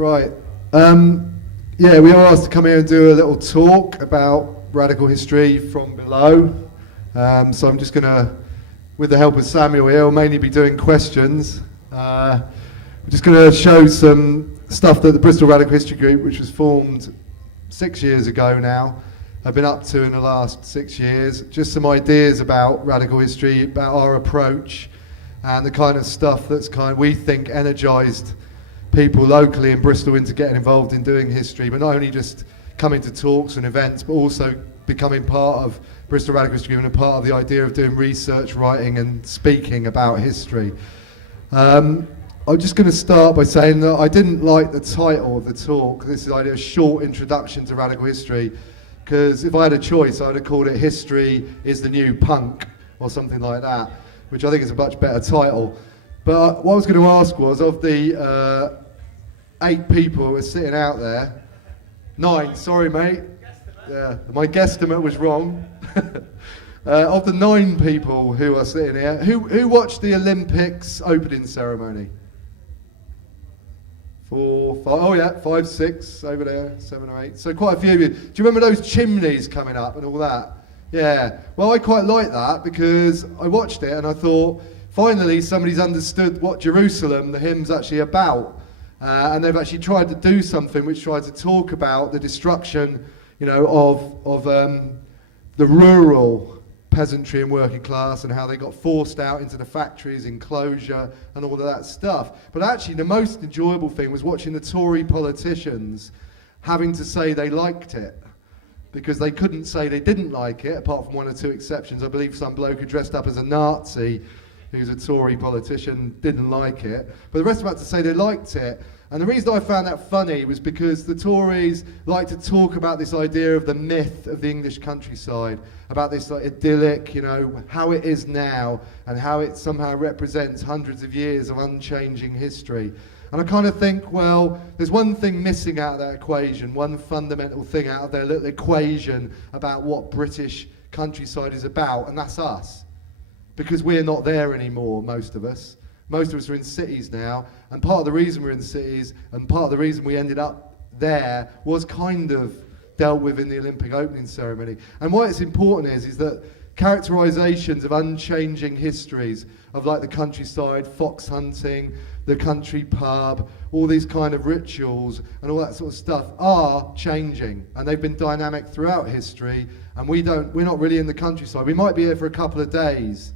Right. Yeah, we were asked to come here and do a little talk about radical history from below. So I'm just going to, with the help of Samuel here, I'll mainly be doing questions. We're just going to show some stuff that the Bristol Radical History Group, which was formed 6 years ago now, have been up to in the last 6 years. Just some ideas about radical history, about our approach, and the kind of stuff that's we think energised people locally in Bristol into getting involved in doing history, but not only just coming to talks and events, but also becoming part of Bristol Radical History Group and a part of the idea of doing research, writing and speaking about history. I'm just going to start by saying that I didn't like the title of the talk. This is the idea of short introduction to radical history, because if I had a choice, I would have called it History is the New Punk or something like that, which I think is a much better title. But what I was going to ask was, of the 8 people who were sitting out there, 9, sorry mate, yeah, my guesstimate was wrong. Of the 9 people who are sitting here, who watched the Olympics opening ceremony? 4, 5, oh yeah, 5, 6 over there, 7 or 8. So quite a few of you. Do you remember those chimneys coming up and all that? Yeah, well I quite like that because I watched it and I thought, finally somebody's understood what Jerusalem, the hymn's actually about. And they've actually tried to do something which tried to talk about the destruction, you know, of the rural peasantry and working class and how they got forced out into the factories, enclosure and all of that stuff. But actually the most enjoyable thing was watching the Tory politicians having to say they liked it, because they couldn't say they didn't like it, apart from 1 or 2 exceptions. I believe some bloke who dressed up as a Nazi, who's a Tory politician, didn't like it. But the rest of them had to say they liked it. And the reason I found that funny was because the Tories like to talk about this idea of the myth of the English countryside, about this like idyllic, you know, how it is now, and how it somehow represents hundreds of years of unchanging history. And I kind of think, well, there's one thing missing out of that equation, one fundamental thing out of their little equation about what British countryside is about, and that's us. Because we're not there anymore, most of us. Most of us are in cities now, and part of the reason we're in cities, and part of the reason we ended up there, was kind of dealt with in the Olympic opening ceremony. And why it's important is that characterizations of unchanging histories of like the countryside, fox hunting, the country pub, all these kind of rituals and all that sort of stuff are changing, and they've been dynamic throughout history, and we're not really in the countryside. We might be here for a couple of days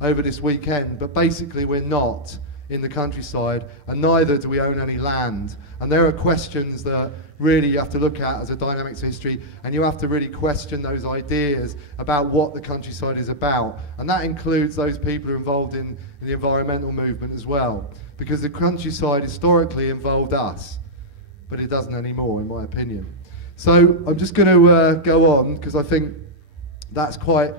over this weekend, but basically we're not in the countryside, and neither do we own any land. And there are questions that really you have to look at as a dynamics of history, and you have to really question those ideas about what the countryside is about. And that includes those people who are involved in the environmental movement as well, because the countryside historically involved us, but it doesn't anymore, in my opinion. So I'm just going to go on, because I think that's quite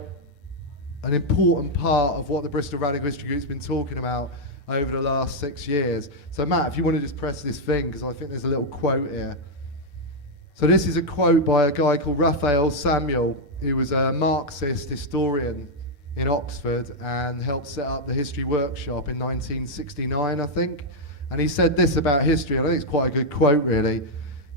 an important part of what the Bristol Radical History Group's been talking about over the last 6 years. So Matt, if you want to just press this thing, because I think there's a little quote here. So this is a quote by a guy called Raphael Samuel, who was a Marxist historian in Oxford and helped set up the History Workshop in 1969, I think. And he said this about history, and I think it's quite a good quote really.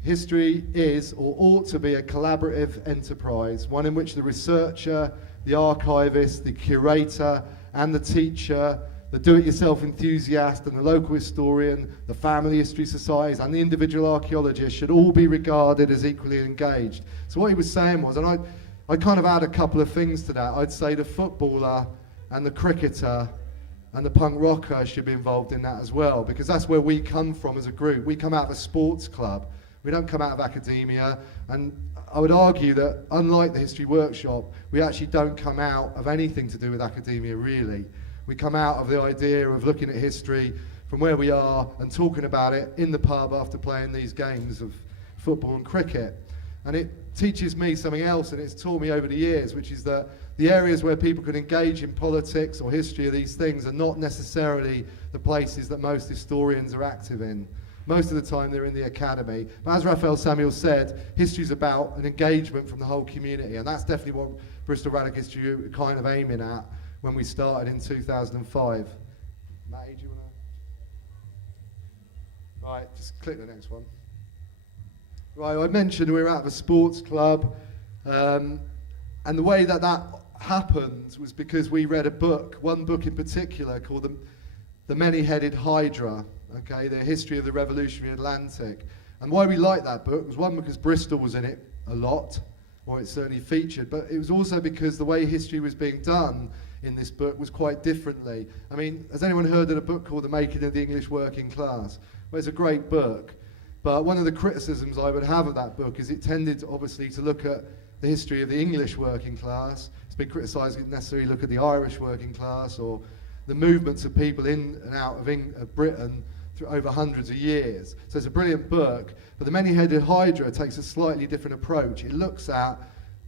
History is, or ought to be, a collaborative enterprise, one in which the researcher, the archivist, the curator, and the teacher, the do-it-yourself enthusiast, and the local historian, the family history societies, and the individual archaeologist should all be regarded as equally engaged. So what he was saying was, and I kind of add a couple of things to that. I'd say the footballer and the cricketer and the punk rocker should be involved in that as well, because that's where we come from as a group. We come out of a sports club. We don't come out of academia, and I would argue that unlike the History Workshop, we actually don't come out of anything to do with academia really. We come out of the idea of looking at history from where we are and talking about it in the pub after playing these games of football and cricket. And it teaches me something else, and it's taught me over the years, which is that the areas where people can engage in politics or history of these things are not necessarily the places that most historians are active in. Most of the time they're in the academy. But as Raphael Samuel said, history is about an engagement from the whole community, and that's definitely what Bristol Radical History Group are kind of aiming at when we started in 2005. Matty, do you want to? Right, just click the next one. Right, I mentioned we were at the sports club, and the way that happened was because we read a book, one book in particular called the Many Headed Hydra, okay, the history of the revolutionary Atlantic. And why we liked that book was, one, because Bristol was in it a lot, or it certainly featured, but it was also because the way history was being done in this book was quite differently. I mean, has anyone heard of a book called The Making of the English Working Class? Well, it's a great book, but one of the criticisms I would have of that book is it tended, obviously, to look at the history of the English working class. It's been criticised, it didn't necessarily look at the Irish working class or the movements of people in and out of Britain through over hundreds of years. So it's a brilliant book, but the Many Headed Hydra takes a slightly different approach. It looks at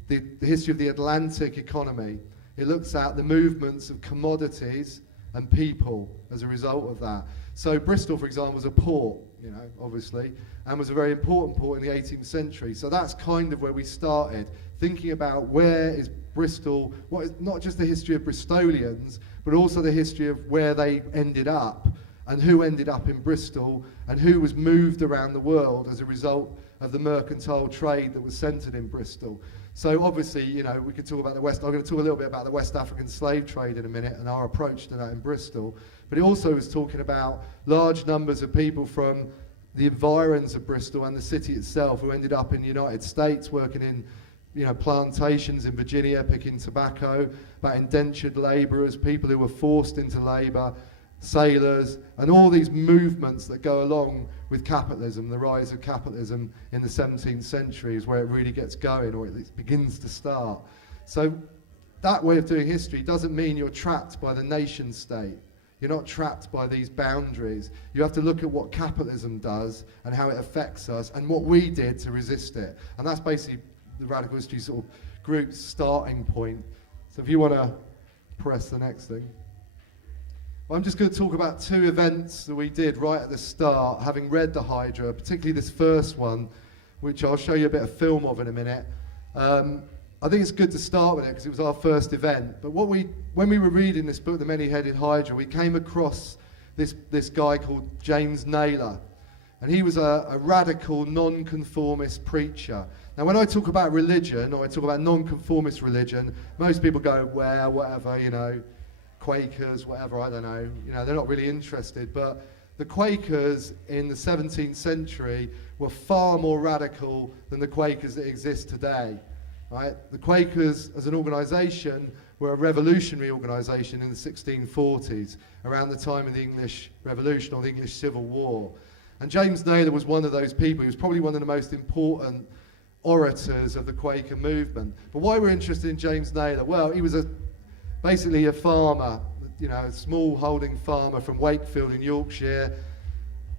the history of the Atlantic economy. It looks at the movements of commodities and people as a result of that. So Bristol, for example, was a port, you know, obviously, and was a very important port in the 18th century. So that's kind of where we started, thinking about where is Bristol, what is not just the history of Bristolians, but also the history of where they ended up, and who ended up in Bristol, and who was moved around the world as a result of the mercantile trade that was centred in Bristol. So obviously, you know, we could talk about I'm going to talk a little bit about the West African slave trade in a minute and our approach to that in Bristol. But it also was talking about large numbers of people from the environs of Bristol and the city itself who ended up in the United States working in, you know, plantations in Virginia, picking tobacco, about indentured labourers, people who were forced into labour, sailors, and all these movements that go along with capitalism, the rise of capitalism in the 17th century is where it really gets going, or at least begins to start. So that way of doing history doesn't mean you're trapped by the nation state. You're not trapped by these boundaries. You have to look at what capitalism does and how it affects us and what we did to resist it. And that's basically the Radical History sort of group's starting point. So if you want to press the next thing. Well, I'm just going to talk about two events that we did right at the start, having read the Hydra, particularly this first one, which I'll show you a bit of film of in a minute. I think it's good to start with it because it was our first event. But when we were reading this book, The Many Headed Hydra, we came across this guy called James Naylor. And he was a radical non-conformist preacher. Now, when I talk about religion, or I talk about non-conformist religion, most people go, well, whatever, you know, Quakers, whatever, I don't know. You know, they're not really interested. But the Quakers in the 17th century were far more radical than the Quakers that exist today. Right? The Quakers, as an organisation, were a revolutionary organisation in the 1640s, around the time of the English Revolution or the English Civil War. And James Naylor was one of those people. He was probably one of the most important orators of the Quaker movement. But why we're interested in James Naylor? Well, he was basically a farmer, you know, a small holding farmer from Wakefield in Yorkshire.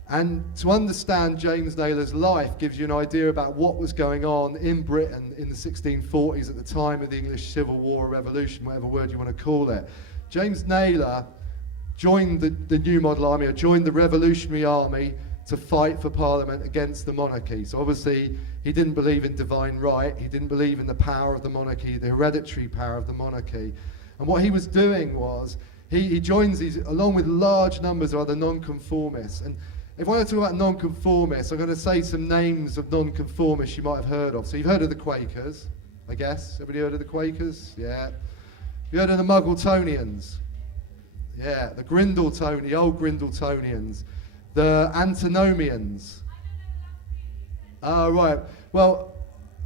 And to understand James Naylor's life gives you an idea about what was going on in Britain in the 1640s at the time of the English Civil War or Revolution, whatever word you want to call it. James Naylor joined the New Model Army, or joined the Revolutionary Army to fight for Parliament against the monarchy. So obviously he didn't believe in divine right, he didn't believe in the power of the monarchy, the hereditary power of the monarchy. And what he was doing was, he joins these, along with large numbers of other non-conformists. And if I want to talk about non-conformists, I'm going to say some names of non-conformists you might have heard of. So you've heard of the Quakers, I guess. Everybody heard of the Quakers? Yeah. You heard of the Muggletonians? Yeah. The old Grindletonians. The Antinomians. Oh, right. Well,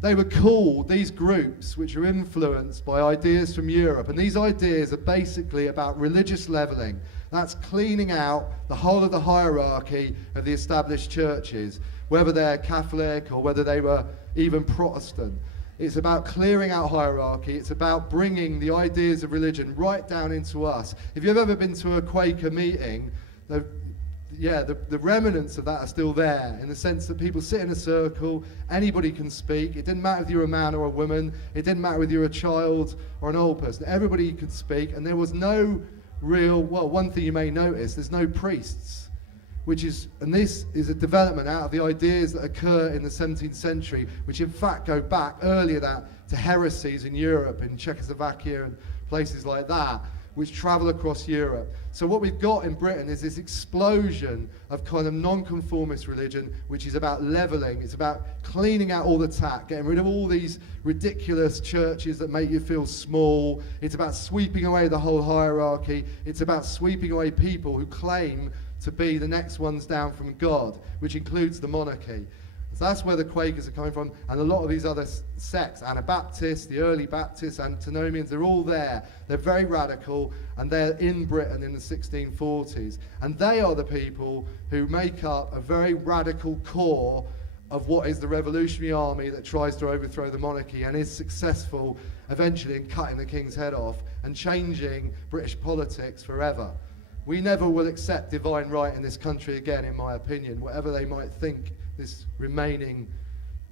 they were called, these groups, which are influenced by ideas from Europe. And these ideas are basically about religious levelling. That's cleaning out the whole of the hierarchy of the established churches, whether they're Catholic or whether they were even Protestant. It's about clearing out hierarchy. It's about bringing the ideas of religion right down into us. If you've ever been to a Quaker meeting, the remnants of that are still there, in the sense that people sit in a circle, anybody can speak. It didn't matter if you're a man or a woman. It didn't matter whether you're a child or an old person. Everybody could speak, and there was no one thing you may notice, there's no priests, and this is a development out of the ideas that occur in the 17th century, which in fact go back earlier to heresies in Europe, in Czechoslovakia and places like that, which travel across Europe. So what we've got in Britain is this explosion of kind of non-conformist religion, which is about levelling. It's about cleaning out all the tack, getting rid of all these ridiculous churches that make you feel small. It's about sweeping away the whole hierarchy. It's about sweeping away people who claim to be the next ones down from God, which includes the monarchy. So that's where the Quakers are coming from, and a lot of these other sects, Anabaptists, the early Baptists, Antinomians, they're all there. They're very radical, and they're in Britain in the 1640s. And they are the people who make up a very radical core of what is the revolutionary army that tries to overthrow the monarchy and is successful eventually in cutting the king's head off and changing British politics forever. We never will accept divine right in this country again, in my opinion, whatever they might think this remaining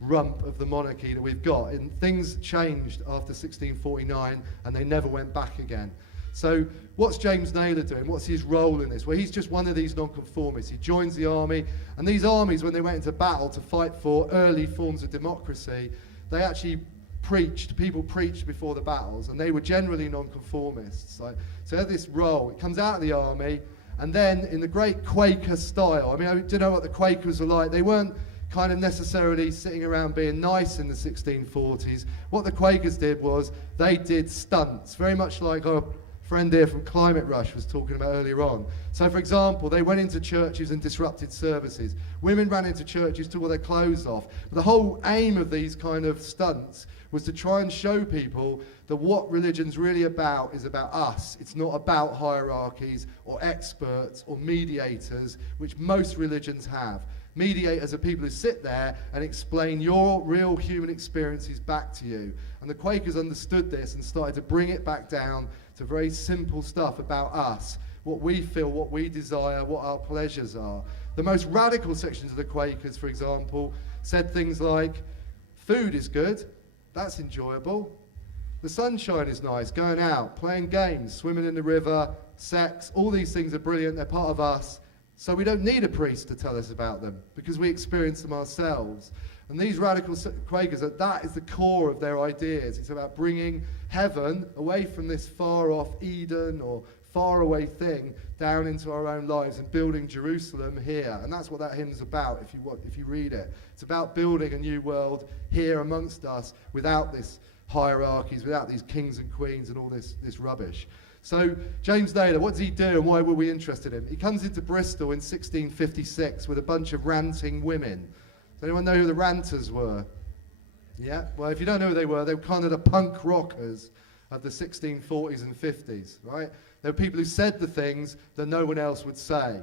rump of the monarchy that we've got. And things changed after 1649 and they never went back again. So what's James Naylor doing? What's his role in this? Well, he's just one of these nonconformists. He joins the army, and these armies, when they went into battle to fight for early forms of democracy, they actually people preached before the battles, and they were generally nonconformists. So they had this role. It comes out of the army, and then in the great Quaker style, I mean, I don't know what the Quakers were like. They weren't kind of necessarily sitting around being nice in the 1640s. What the Quakers did was they did stunts, very much like our friend here from Climate Rush was talking about earlier on. So, for example, they went into churches and disrupted services. Women ran into churches, took all their clothes off. But the whole aim of these kind of stunts was to try and show people that what religion's really about is about us. It's not about hierarchies or experts or mediators, which most religions have. Mediators are people who sit there and explain your real human experiences back to you. And the Quakers understood this and started to bring it back down to very simple stuff about us, what we feel, what we desire, what our pleasures are. The most radical sections of the Quakers, for example, said things like, food is good, that's enjoyable. The sunshine is nice, going out, playing games, swimming in the river, sex, all these things are brilliant, they're part of us. So we don't need a priest to tell us about them because we experience them ourselves. And these radical Quakers, that is the core of their ideas. It's about bringing heaven away from this far-off Eden or faraway thing down into our own lives and building Jerusalem here. And that's what that hymn's about if you read it. It's about building a new world here amongst us without this hierarchies, without these kings and queens and all this rubbish. So James Naylor, what does he do and why were we interested in him? He comes into Bristol in 1656 with a bunch of ranting women. Does anyone know who the ranters were? Yeah? Well, if you don't know who they were kind of the punk rockers of the 1640s and 50s, right? They were people who said the things that no one else would say.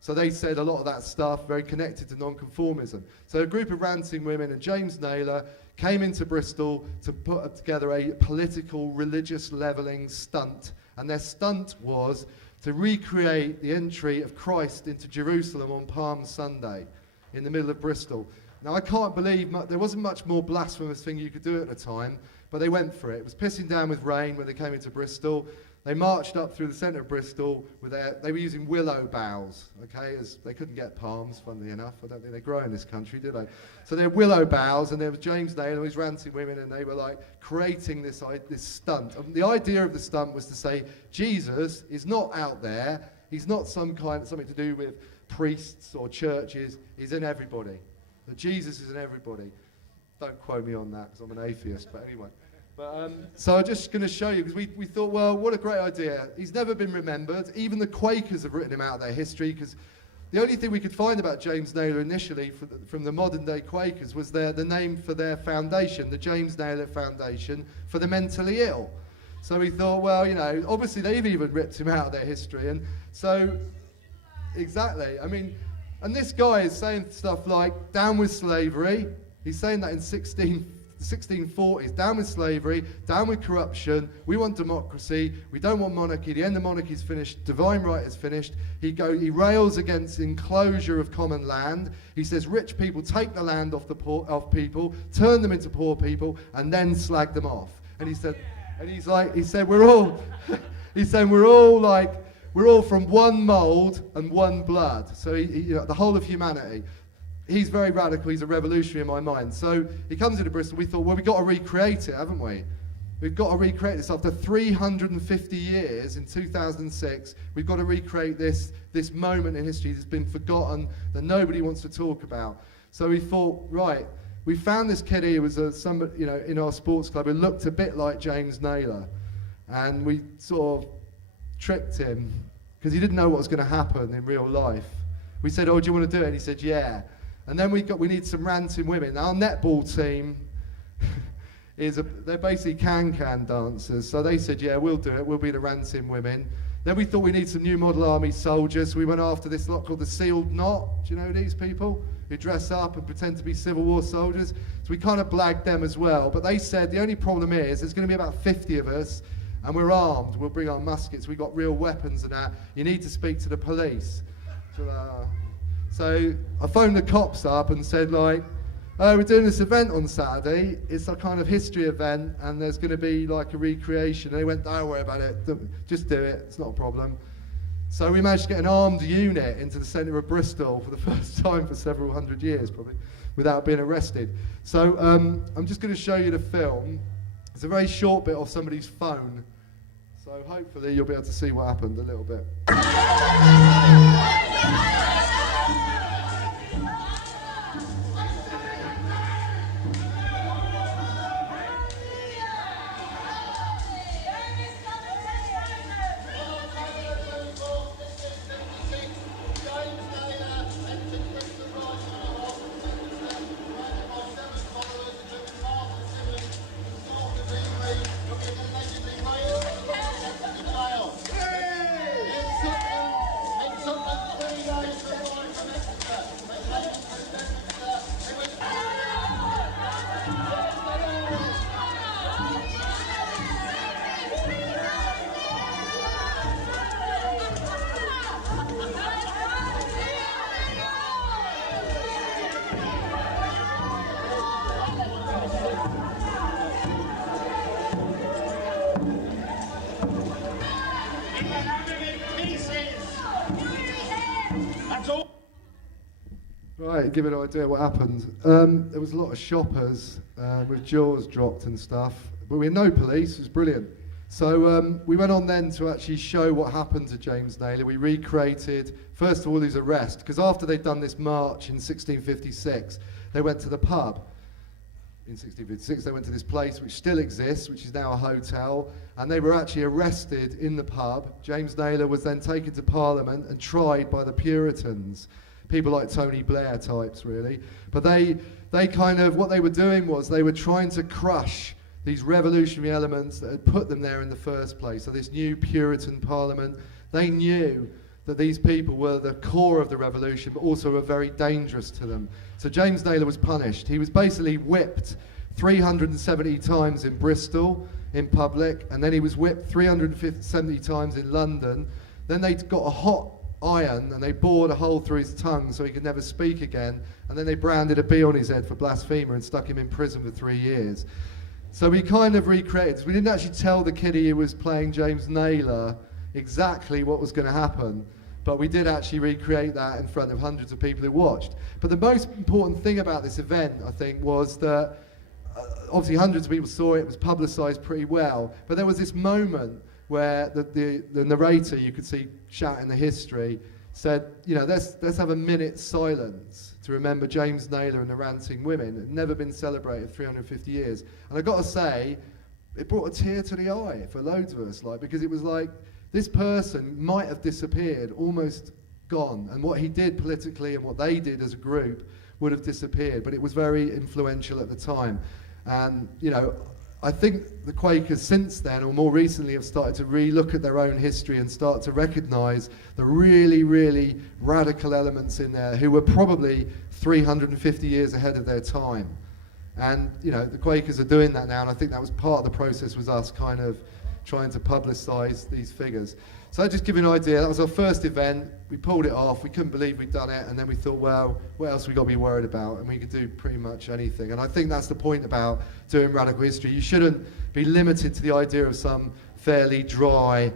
So they said a lot of that stuff, very connected to nonconformism. So a group of ranting women, and James Naylor came into Bristol to put together a political, religious levelling stunt. And their stunt was to recreate the entry of Christ into Jerusalem on Palm Sunday in the middle of Bristol. Now, I can't believe there wasn't much more blasphemous thing you could do at the time, but they went for it. It was pissing down with rain when they came into Bristol. They marched up through the centre of Bristol they were using willow boughs, okay, as they couldn't get palms, funnily enough. I don't think they grow in this country, do they? So they had willow boughs, and there was James Naylor and his ranting women, and they were like creating this stunt. And the idea of the stunt was to say, Jesus is not out there, he's not something to do with priests or churches, he's in everybody. That Jesus is in everybody. Don't quote me on that, because I'm an atheist, but anyway. So I'm just going to show you, because we thought, well, what a great idea. He's never been remembered. Even the Quakers have written him out of their history, because the only thing we could find about James Naylor initially from the modern day Quakers was the name for their foundation, the James Naylor Foundation for the Mentally Ill. So we thought, well, obviously they've even ripped him out of their history. And so, exactly, I mean, and this guy is saying stuff like, down with slavery. He's saying that in 1640s, down with slavery, down with corruption, we want democracy, we don't want monarchy, the end of monarchy is finished, divine right is finished. He rails against enclosure of common land. He says rich people take the land off people, turn them into poor people, and then slag them off. And he said we're all we're all from one mould and one blood. So the whole of humanity. He's very radical, he's a revolutionary in my mind. So he comes into Bristol, we thought, well, we've got to recreate it, haven't we? we've got to recreate this after 350 years in 2006. We've got to recreate this moment in history that's been forgotten, that nobody wants to talk about. So we thought, right, we found this kid who was somebody, you know, in our sports club who looked a bit like James Naylor, and we sort of tricked him because he didn't know what was going to happen in real life. We said, "Oh, do you want to do it?" And he said, "Yeah." And then we need some ranting women. Our netball team they're basically can-can dancers, so they said, "Yeah, we'll do it. We'll be the ranting women." Then we thought we need some new model army soldiers. So we went after this lot called the Sealed Knot. Do you know these people who dress up and pretend to be Civil War soldiers? So we kind of blagged them as well. But they said the only problem is there's going to be about 50 of us, and we're armed. We'll bring our muskets. We've got real weapons and that. You need to speak to the police. So I phoned the cops up and said, like, "Oh, we're doing this event on Saturday. It's a kind of history event, and there's going to be like a recreation." And they went, "Don't worry about it. Just do it. It's not a problem." So we managed to get an armed unit into the centre of Bristol for the first time for several hundred years, probably, without being arrested. So I'm just going to show you the film. It's a very short bit off somebody's phone. So hopefully you'll be able to see what happened a little bit. Right, give it an idea what happened. There was a lot of shoppers with jaws dropped and stuff, but we had no police. It was brilliant. So we went on then to actually show what happened to James Naylor. We recreated, first of all, his arrest, because after they'd done this march in 1656, they went to the pub. In 1656, they went to this place which still exists, which is now a hotel, and they were actually arrested in the pub. James Naylor was then taken to Parliament and tried by the Puritans. People like Tony Blair types, really. But they kind of, what they were doing was they were trying to crush these revolutionary elements that had put them there in the first place. So this new Puritan Parliament, they knew that these people were the core of the revolution, but also were very dangerous to them. So James Naylor was punished. He was basically whipped 370 times in Bristol in public, and then he was whipped 370 times in London. Then they got a hot iron and they bored a hole through his tongue so he could never speak again, and then they branded a bee on his head for blasphemer and stuck him in prison for 3 years. So we kind of recreated this. We didn't actually tell the kiddie who was playing James Naylor exactly what was going to happen, but we did actually recreate that in front of hundreds of people who watched. But the most important thing about this event, I think, was that obviously hundreds of people saw it. It was publicised pretty well, but there was this moment where the narrator, you could see shouting the history, said, you know, let's have a minute's silence to remember James Naylor and the ranting women. It had never been celebrated 350 years. And I got to say, it brought a tear to the eye for loads of us, like, because it was like, this person might have disappeared, almost gone, and what he did politically and what they did as a group would have disappeared, but it was very influential at the time. And, you know, I think the Quakers since then, or more recently, have started to re-look at their own history and start to recognise the really, really radical elements in there who were probably 350 years ahead of their time. And, you know, the Quakers are doing that now, and I think that was part of the process, was us kind of trying to publicise these figures. So just give you an idea, that was our first event. We pulled it off, we couldn't believe we'd done it, and then we thought, well, what else have we got to be worried about? And we could do pretty much anything. And I think that's the point about doing radical history. You shouldn't be limited to the idea of some fairly dry,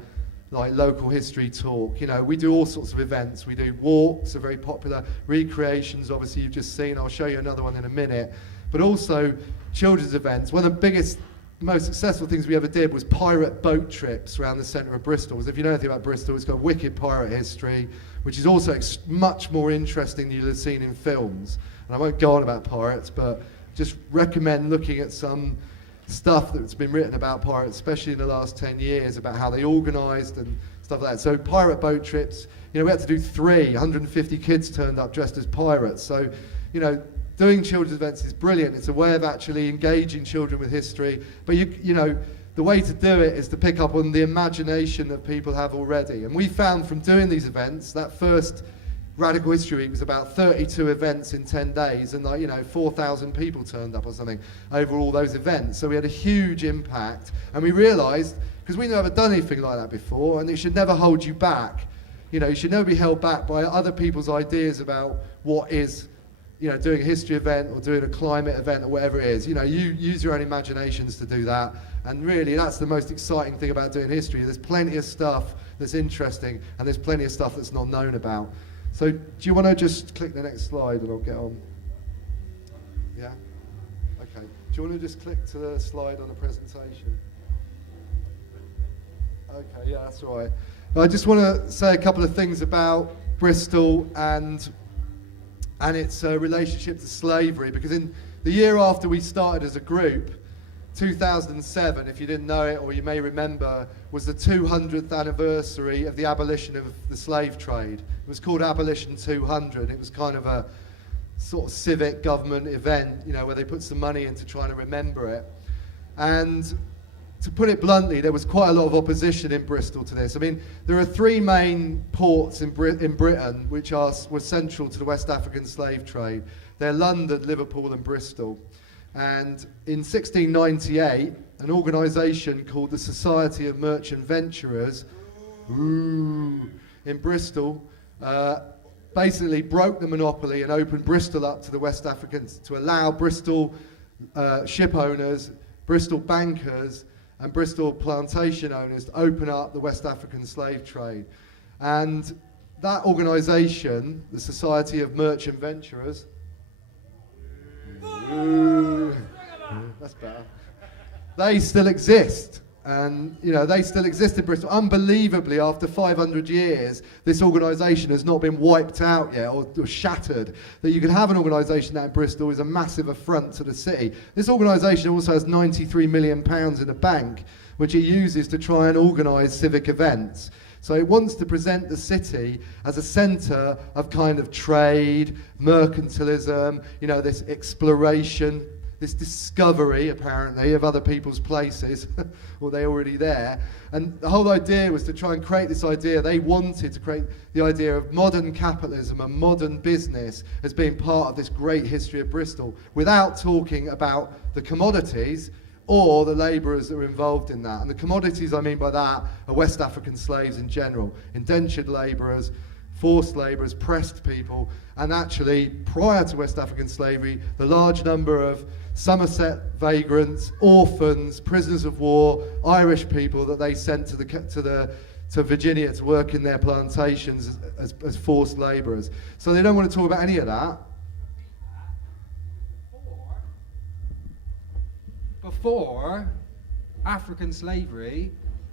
like, local history talk. You know, we do all sorts of events. We do walks, are very popular. Recreations, obviously, you've just seen. I'll show you another one in a minute. But also children's events. One of the biggest most successful things we ever did was pirate boat trips around the centre of Bristol. So if you know anything about Bristol, it's got wicked pirate history, which is also much more interesting than you'll have seen in films. And I won't go on about pirates, but just recommend looking at some stuff that's been written about pirates, especially in the last 10 years, about how they organised and stuff like that. So pirate boat trips, we had to do 150 kids turned up dressed as pirates. So, doing children's events is brilliant. It's a way of actually engaging children with history. But the way to do it is to pick up on the imagination that people have already. And we found from doing these events, that first Radical History Week was about 32 events in 10 days, and 4,000 people turned up or something over all those events. So we had a huge impact, and we realised, because we never done anything like that before, and it should never hold you back. You should never be held back by other people's ideas about what is, doing a history event or doing a climate event or whatever it is. You use your own imaginations to do that, and really that's the most exciting thing about doing history. There's plenty of stuff that's interesting, and there's plenty of stuff that's not known about. So do you want to just click the next slide and I'll get on? Yeah? Okay. Do you want to just click to the slide on the presentation? Okay, yeah, that's all right. I just want to say a couple of things about Bristol and its relationship to slavery, because in the year after we started as a group, 2007, if you didn't know it or you may remember, was the 200th anniversary of the abolition of the slave trade. It was called Abolition 200. It was kind of a sort of civic government event, where they put some money into trying to remember it. And to put it bluntly, there was quite a lot of opposition in Bristol to this. I mean, there are three main ports in Britain which were central to the West African slave trade. They're London, Liverpool and Bristol. And in 1698, an organisation called the Society of Merchant Venturers in Bristol basically broke the monopoly and opened Bristol up to the West Africans to allow Bristol ship owners, Bristol bankers and Bristol plantation owners to open up the West African slave trade. And that organisation, the Society of Merchant Venturers, that's better. They still exist, and they still exist in Bristol. Unbelievably, after 500 years, this organisation has not been wiped out yet or shattered. That you can have an organisation out in Bristol is a massive affront to the city. This organisation also has £93 million in the bank, which it uses to try and organise civic events. So it wants to present the city as a centre of kind of trade, mercantilism, this exploration, this discovery, apparently, of other people's places, or they're already there. And the whole idea was to try and create this idea. They wanted to create the idea of modern capitalism and modern business as being part of this great history of Bristol, without talking about the commodities or the labourers that were involved in that. And the commodities I mean by that are West African slaves in general, indentured labourers, forced labourers, pressed people, and actually, prior to West African slavery, the large number of Somerset vagrants, orphans, prisoners of war, Irish people that they sent to Virginia to work in their plantations as forced labourers. So they don't want to talk about any of that. Before African slavery,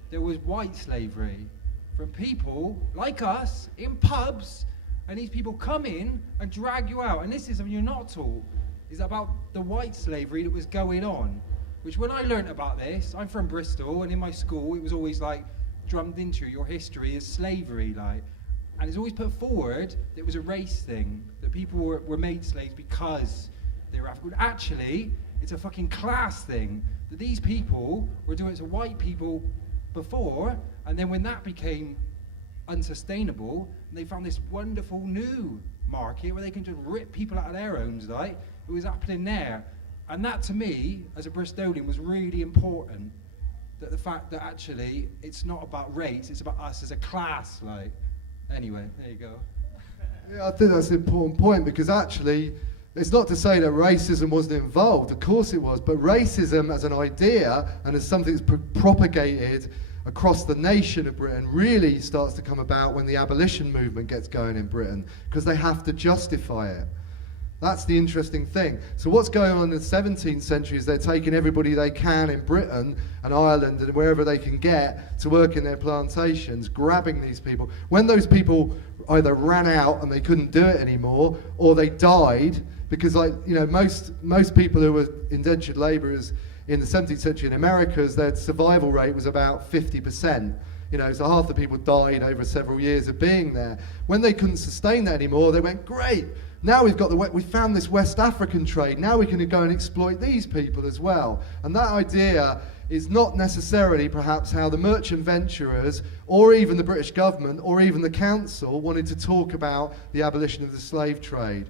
there was white slavery from people like us in pubs, and these people come in and drag you out. And this is something you're not taught, is about the white slavery that was going on, which when I learnt about this, I'm from Bristol, and in my school it was always like drummed into your history is slavery, and it's always put forward that it was a race thing, that people were made slaves because they were African. Actually, it's a fucking class thing, that these people were doing it to white people before, and then when that became unsustainable, they found this wonderful new market where they can just rip people out of their homes, it was happening there. And that to me, as a Bristolian, was really important, that the fact that actually it's not about race, it's about us as a class, Anyway, there you go. Yeah, I think that's an important point, because actually, it's not to say that racism wasn't involved, of course it was, but racism as an idea and as something that's propagated across the nation of Britain really starts to come about when the abolition movement gets going in Britain, because they have to justify it. That's the interesting thing. So what's going on in the 17th century is they're taking everybody they can in Britain and Ireland and wherever they can get to work in their plantations, grabbing these people. When those people either ran out and they couldn't do it anymore, or they died, because most people who were indentured labourers in the 17th century in Americas, their survival rate was about 50%. So half the people died over several years of being there. When they couldn't sustain that anymore, they went, great, now we found this West African trade, now we can go and exploit these people as well. And that idea is not necessarily perhaps how the merchant venturers, or even the British government, or even the council wanted to talk about the abolition of the slave trade.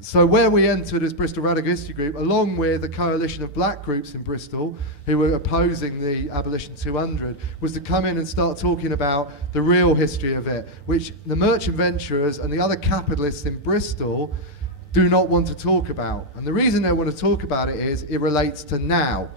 So where we entered as Bristol Radical History Group, along with a coalition of black groups in Bristol who were opposing the Abolition 200, was to come in and start talking about the real history of it, which the merchant venturers and the other capitalists in Bristol do not want to talk about. And the reason they want to talk about it is it relates to now.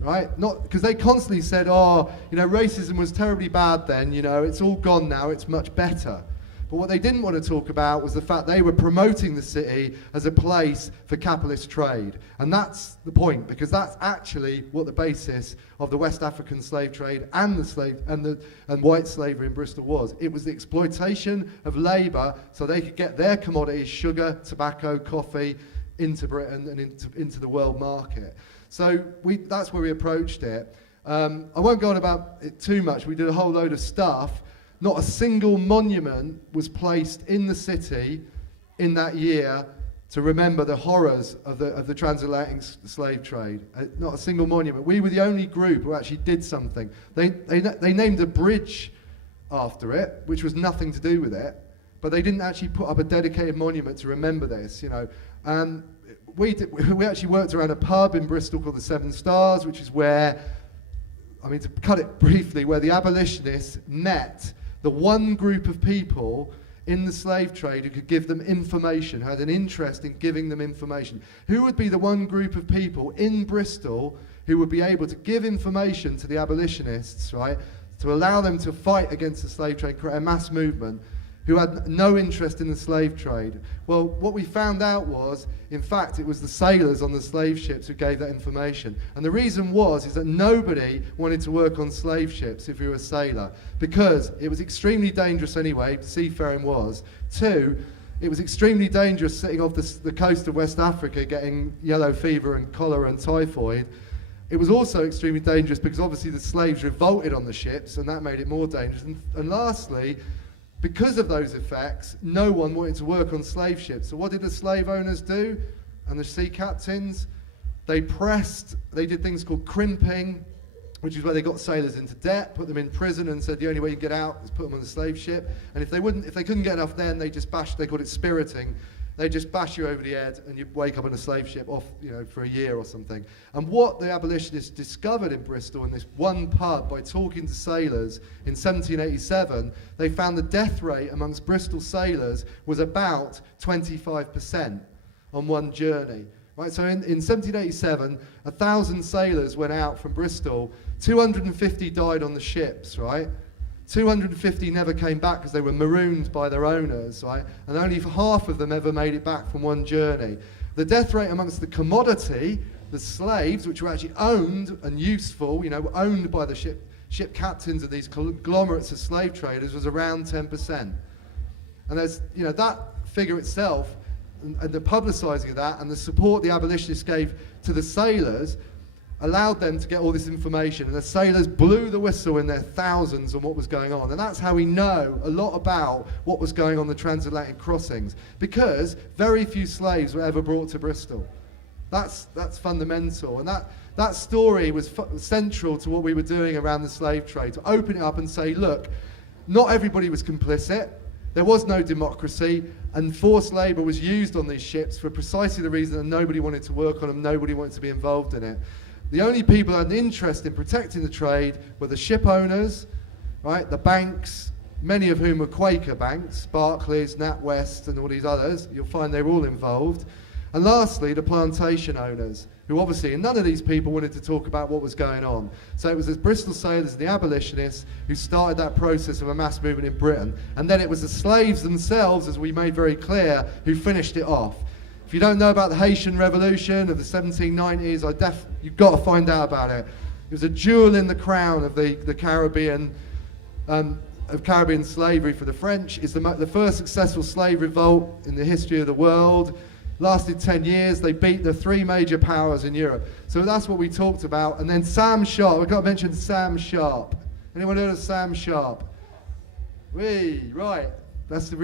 Right? Not because they constantly said, racism was terribly bad then, it's all gone now, it's much better. But what they didn't want to talk about was the fact they were promoting the city as a place for capitalist trade. And that's the point, because that's actually what the basis of the West African slave trade and and white slavery in Bristol was. It was the exploitation of labour so they could get their commodities, sugar, tobacco, coffee, into Britain and into the world market. So that's where we approached it. I won't go on about it too much. We did a whole load of stuff. Not a single monument was placed in the city in that year to remember the horrors of the transatlantic slave trade. Not a single monument. We were the only group who actually did something. They named a bridge after it, which was nothing to do with it, but they didn't actually put up a dedicated monument to remember this. And we actually worked around a pub in Bristol called the Seven Stars, which is where, to cut it briefly, where the abolitionists met the one group of people in the slave trade who could give them information, had an interest in giving them information. Who would be the one group of people in Bristol who would be able to give information to the abolitionists, right, to allow them to fight against the slave trade, create a mass movement, who had no interest in the slave trade? Well, what we found out was, in fact, it was the sailors on the slave ships who gave that information. And the reason is that nobody wanted to work on slave ships if you were a sailor, because it was extremely dangerous anyway, seafaring was. Two, it was extremely dangerous sitting off the coast of West Africa getting yellow fever and cholera and typhoid. It was also extremely dangerous because obviously the slaves revolted on the ships, and that made it more dangerous. And lastly, because of those effects, no one wanted to work on slave ships. So what did the slave owners do and the sea captains? They did things called crimping, which is where they got sailors into debt, put them in prison and said the only way you can get out is put them on the slave ship. And if they couldn't get enough then, they called it spiriting. They just bash you over the head and you wake up on a slave ship off, for a year or something. And what the abolitionists discovered in Bristol in this one pub by talking to sailors in 1787, they found the death rate amongst Bristol sailors was about 25% on one journey. Right, so in 1787, 1,000 sailors went out from Bristol, 250 died on the ships, right? 250 never came back because they were marooned by their owners, right? And only half of them ever made it back from one journey. The death rate amongst the commodity, the slaves, which were actually owned and useful, owned by the ship captains of these conglomerates of slave traders, was around 10%. And there's, that figure itself, and the publicising of that, and the support the abolitionists gave to the sailors, allowed them to get all this information, and the sailors blew the whistle in their thousands on what was going on. And that's how we know a lot about what was going on the transatlantic crossings, because very few slaves were ever brought to Bristol. That's fundamental, and that story was central to what we were doing around the slave trade, to open it up and say, look, not everybody was complicit, there was no democracy, and forced labour was used on these ships for precisely the reason that nobody wanted to work on them, nobody wanted to be involved in it. The only people who had an interest in protecting the trade were the ship owners, right, the banks, many of whom were Quaker banks, Barclays, NatWest and all these others. You'll find they were all involved. And lastly, the plantation owners, who obviously, and none of these people wanted to talk about what was going on. So it was the Bristol sailors and the abolitionists who started that process of a mass movement in Britain. And then it was the slaves themselves, as we made very clear, who finished it off. If you don't know about the Haitian Revolution of the 1790s, you've got to find out about it. It was a jewel in the crown of the Caribbean, of Caribbean slavery for the French. It's the first successful slave revolt in the history of the world. Lasted 10 years. They beat the three major powers in Europe. So that's what we talked about. And then Sam Sharp. I've got to mention Sam Sharp. Anyone heard of Sam Sharp? Right. That's the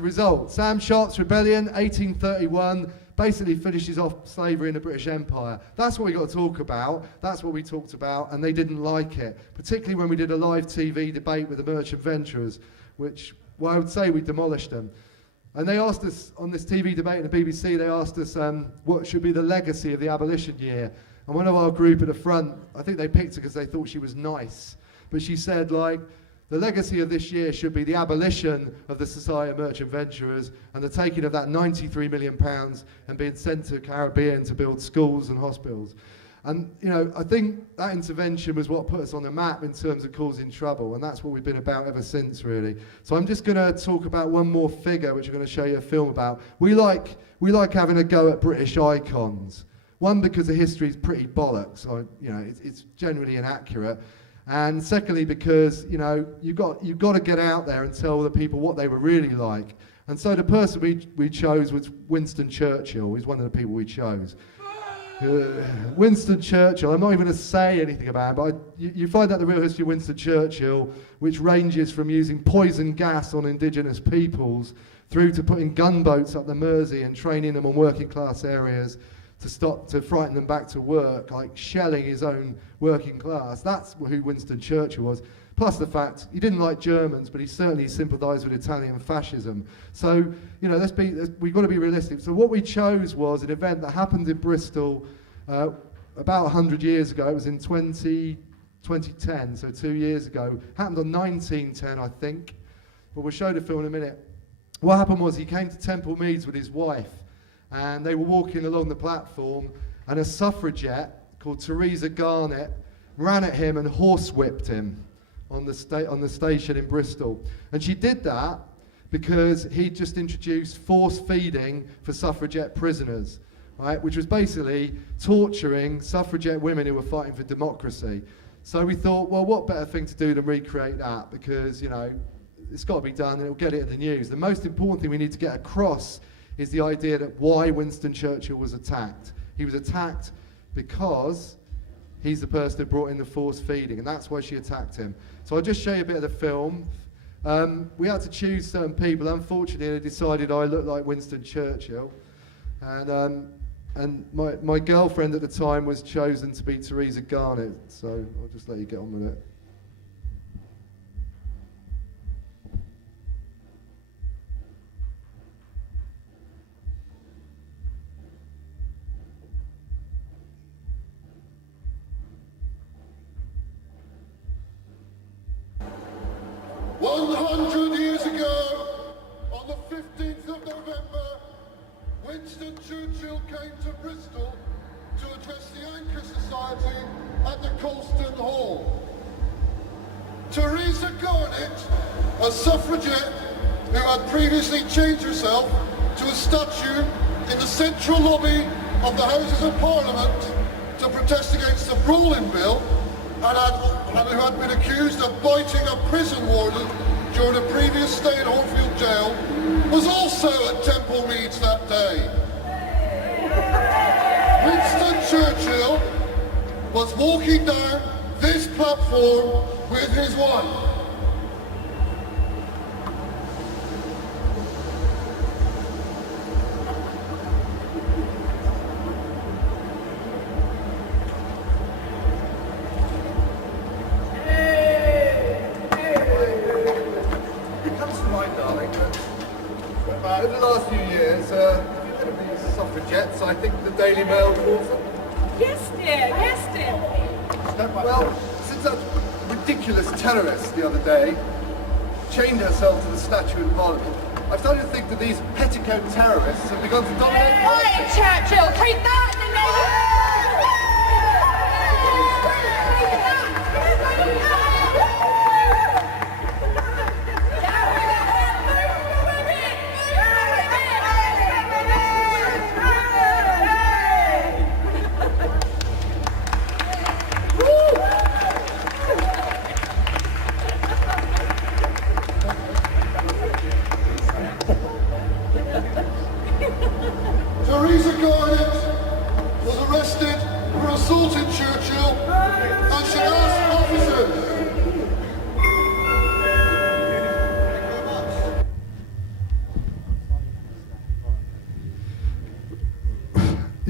result. Sam Sharp's rebellion, 1831, basically finishes off slavery in the British Empire. That's what we got to talk about. That's what we talked about, and they didn't like it. Particularly when we did a live TV debate with the merchant venturers, which, well, I would say we demolished them. And they asked us, on this TV debate in the BBC, they asked us what should be the legacy of the abolition year. And one of our group at the front, I think they picked her because they thought she was nice. But she said, like, the legacy of this year should be the abolition of the Society of Merchant Venturers and the taking of that £93 million and being sent to the Caribbean to build schools and hospitals. And, you know, I think that intervention was what put us on the map in terms of causing trouble, and that's what we've been about ever since, really. So I'm just going to talk about one more figure, which I'm going to show you a film about. We like having a go at British icons. One, because the history is pretty bollocks. It's generally inaccurate. And secondly, because, you know, you've got to get out there and tell the people what they were really like. And so the person we chose was Winston Churchill. He's one of the people we chose. Winston Churchill, I'm not even going to say anything about him, but you find out the real history of Winston Churchill, which ranges from using poison gas on indigenous peoples through to putting gunboats up the Mersey and training them on working class areas to frighten them back to work, like shelling his own working class. That's who Winston Churchill was. Plus the fact he didn't like Germans, but he certainly sympathised with Italian fascism. So, you know, we've got to be realistic. So what we chose was an event that happened in Bristol about 100 years ago. It was in 2010, so 2 years ago. Happened on 1910, I think. But we'll show the film in a minute. What happened was he came to Temple Meads with his wife, and they were walking along the platform, and a suffragette called Teresa Garnett ran at him and horsewhipped him on the station in Bristol. And she did that because he'd just introduced force feeding for suffragette prisoners, right, which was basically torturing suffragette women who were fighting for democracy. So we thought, well, what better thing to do than recreate that, because, you know, it's got to be done and it'll get it in the news. The most important thing we need to get across is the idea that why Winston Churchill was attacked. He was attacked because he's the person who brought in the force feeding, and that's why she attacked him. So I'll just show you a bit of the film. We had to choose certain people. Unfortunately, they decided I looked like Winston Churchill. And my girlfriend at the time was chosen to be Teresa Garnett. So I'll just let you get on with it. Winston Churchill came to Bristol to address the Anchor Society at the Colston Hall. Teresa Garnett, a suffragette who had previously changed herself to a statue in the central lobby of the Houses of Parliament to protest against the Brawling Bill, and who had been accused of biting a prison warden during a previous stay in Horfield Jail, was also at Temple Meads that day. Winston Churchill was walking down this platform with his wife. Over the last few years, these suffragettes, I think the Daily Mail calls them. Yes, dear. Well, since that ridiculous terrorist the other day chained herself to the statue in Parliament, I've started to think that these petticoat terrorists have begun to dominate politics. Churchill, keep that in the name.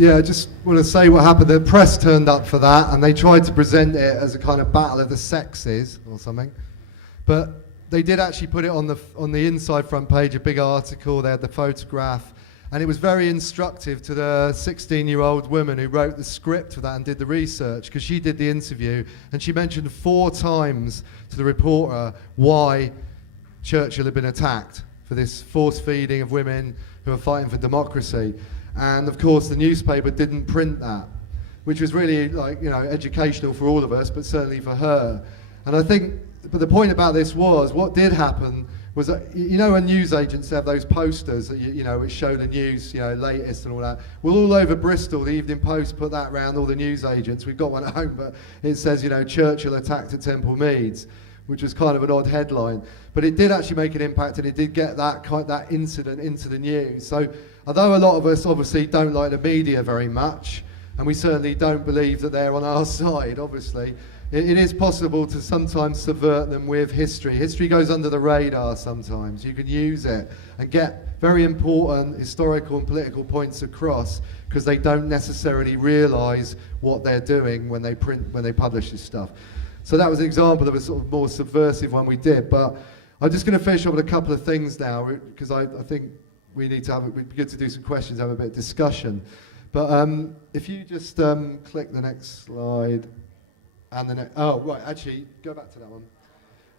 Yeah, I just want to say what happened. The press turned up for that, and they tried to present it as a kind of battle of the sexes or something. But they did actually put it on the inside front page, a big article. They had the photograph, and it was very instructive to the 16-year-old woman who wrote the script for that and did the research, because she did the interview, and she mentioned 4 times to the reporter why Churchill had been attacked for this force feeding of women who are fighting for democracy. And of course the newspaper didn't print that, which was really, like, you know, educational for all of us, but certainly for her. And I think, but the point about this was, what did happen was that, you know, when news agents have those posters that, you know, which show the news, you know, latest and all that. Well, all over Bristol, the Evening Post put that around all the news agents. We've got one at home, but it says, you know, Churchill attacked at Temple Meads, which was kind of an odd headline. But it did actually make an impact, and it did get that incident into the news. So although a lot of us obviously don't like the media very much, and we certainly don't believe that they're on our side, obviously, it is possible to sometimes subvert them with history. History goes under the radar sometimes. You can use it and get very important historical and political points across, because they don't necessarily realise what they're doing when they publish this stuff. So that was an example of a sort of more subversive one we did. But I'm just going to finish up with a couple of things now, because I think we need to it'd be good to do some questions, have a bit of discussion. But if you just click the next slide, and the next, oh right, actually go back to that one.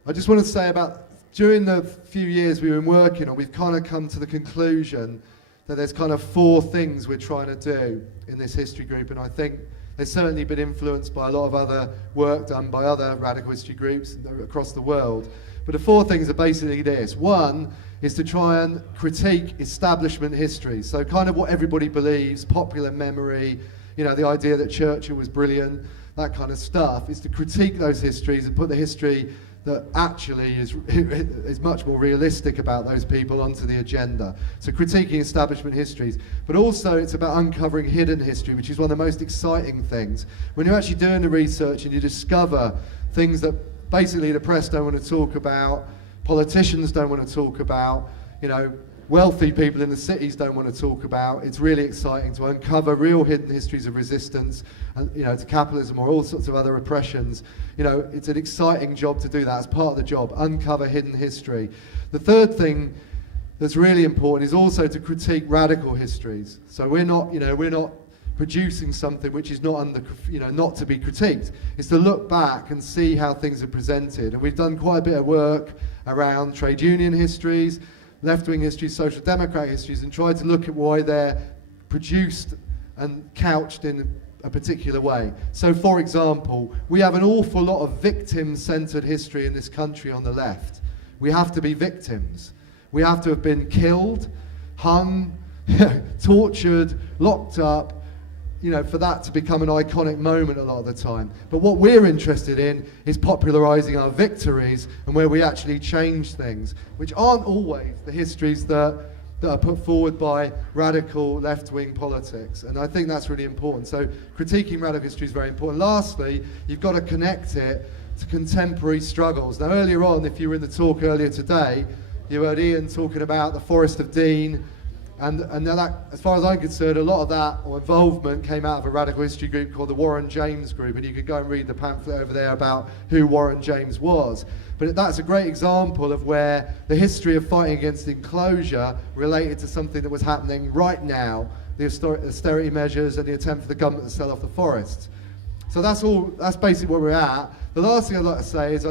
I just want to say about, during the few years we've been working on, we've kind of come to the conclusion that there's kind of 4 things we're trying to do in this history group, and I think they've certainly been influenced by a lot of other work done by other radical history groups across the world. But the 4 things are basically this. One is to try and critique establishment history. So kind of what everybody believes, popular memory, you know, the idea that Churchill was brilliant, that kind of stuff, is to critique those histories and put the history that actually is much more realistic about those people onto the agenda. So critiquing establishment histories. But also it's about uncovering hidden history, which is one of the most exciting things. When you're actually doing the research and you discover things that basically the press don't want to talk about, politicians don't want to talk about, you know, wealthy people in the cities don't want to talk about. It's really exciting to uncover real hidden histories of resistance, and, you know, to capitalism or all sorts of other oppressions. You know, it's an exciting job to do that as part of the job, uncover hidden history. The third thing that's really important is also to critique radical histories. So we're not producing something which is not not to be critiqued. It's to look back and see how things are presented. And we've done quite a bit of work around trade union histories, left-wing histories, social democrat histories, and tried to look at why they're produced and couched in a particular way. So, for example, we have an awful lot of victim-centred history in this country on the left. We have to be victims. We have to have been killed, hung, tortured, locked up, you know, for that to become an iconic moment a lot of the time. But what we're interested in is popularising our victories and where we actually change things, which aren't always the histories that are put forward by radical left-wing politics. And I think that's really important. So critiquing radical history is very important. Lastly, you've got to connect it to contemporary struggles. Now, earlier on, if you were in the talk earlier today, you heard Ian talking about the Forest of Dean. And that, as far as I'm concerned, a lot of that or involvement came out of a radical history group called the Warren James Group, and you could go and read the pamphlet over there about who Warren James was. But that's a great example of where the history of fighting against enclosure related to something that was happening right now, the austerity measures and the attempt for the government to sell off the forests. So that's basically where we're at. The last thing I'd like to say is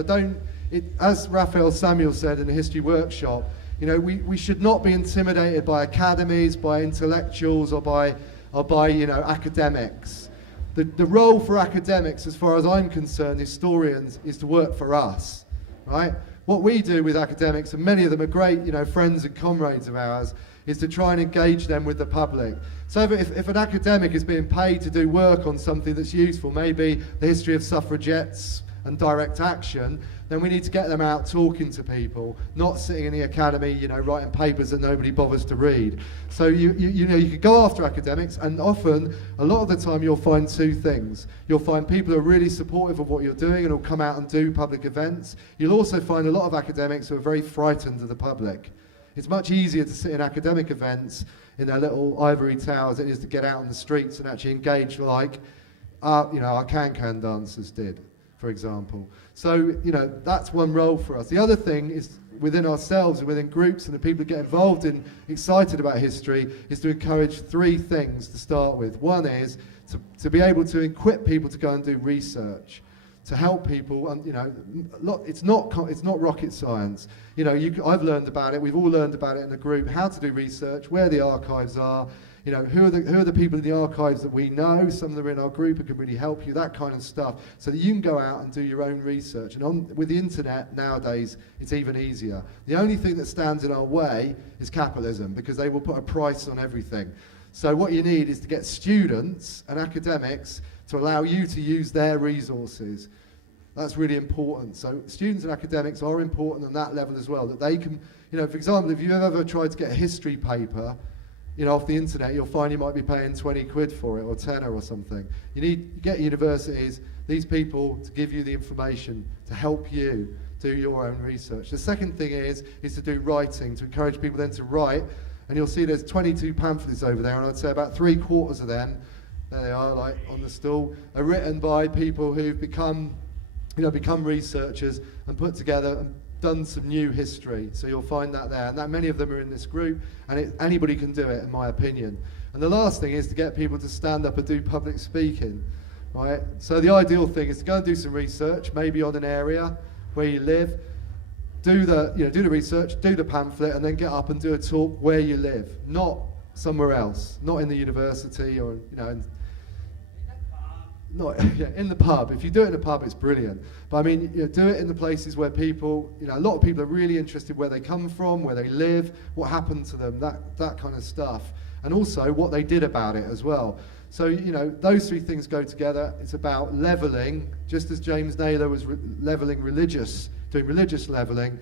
as Raphael Samuel said in the history workshop, you know, we should not be intimidated by academies, by intellectuals, or by academics. The role for academics, as far as I'm concerned, historians, is to work for us, right? What we do with academics, and many of them are great, you know, friends and comrades of ours, is to try and engage them with the public. So if an academic is being paid to do work on something that's useful, maybe the history of suffragettes and direct action, then we need to get them out talking to people, not sitting in the academy, you know, writing papers that nobody bothers to read. So you could go after academics, and often, a lot of the time, you'll find 2 things. You'll find people who are really supportive of what you're doing and will come out and do public events. You'll also find a lot of academics who are very frightened of the public. It's much easier to sit in academic events in their little ivory towers than it is to get out on the streets and actually engage like, our can-can dancers did, for example. So, that's one role for us. The other thing is within ourselves and within groups and the people who get involved in, excited about history, is to encourage 3 things to start with. One is to be able to equip people to go and do research, to help people, and it's not rocket science. I've learned about it. We've all learned about it in the group. How to do research, where the archives are. Who are the people in the archives that we know? Some of them are in our group who can really help you. That kind of stuff, so that you can go out and do your own research. And with the internet nowadays, it's even easier. The only thing that stands in our way is capitalism, because they will put a price on everything. So what you need is to get students and academics to allow you to use their resources. That's really important. So students and academics are important on that level as well, that they can, for example, if you've ever tried to get a history paper, off the internet, you'll find you might be paying 20 quid for it, or tenner or something. You get universities, these people, to give you the information to help you do your own research. The second thing is to do writing, to encourage people then to write. And you'll see there's 22 pamphlets over there, and I'd say about 3/4 of them, there they are, like on the stool, are written by people who've become researchers and put together and done some new history. So you'll find that there, and that many of them are in this group, and anybody can do it, in my opinion. And the last thing is to get people to stand up and do public speaking, right? So the ideal thing is to go and do some research, maybe on an area where you live, do the research, do the pamphlet, and then get up and do a talk where you live, not somewhere else, not in the university or in the pub. If you do it in a pub, it's brilliant. But I mean, do it in the places where people, a lot of people are really interested where they come from, where they live, what happened to them, that kind of stuff, and also what they did about it as well. So those 3 things go together. It's about leveling, just as James Naylor was doing religious leveling.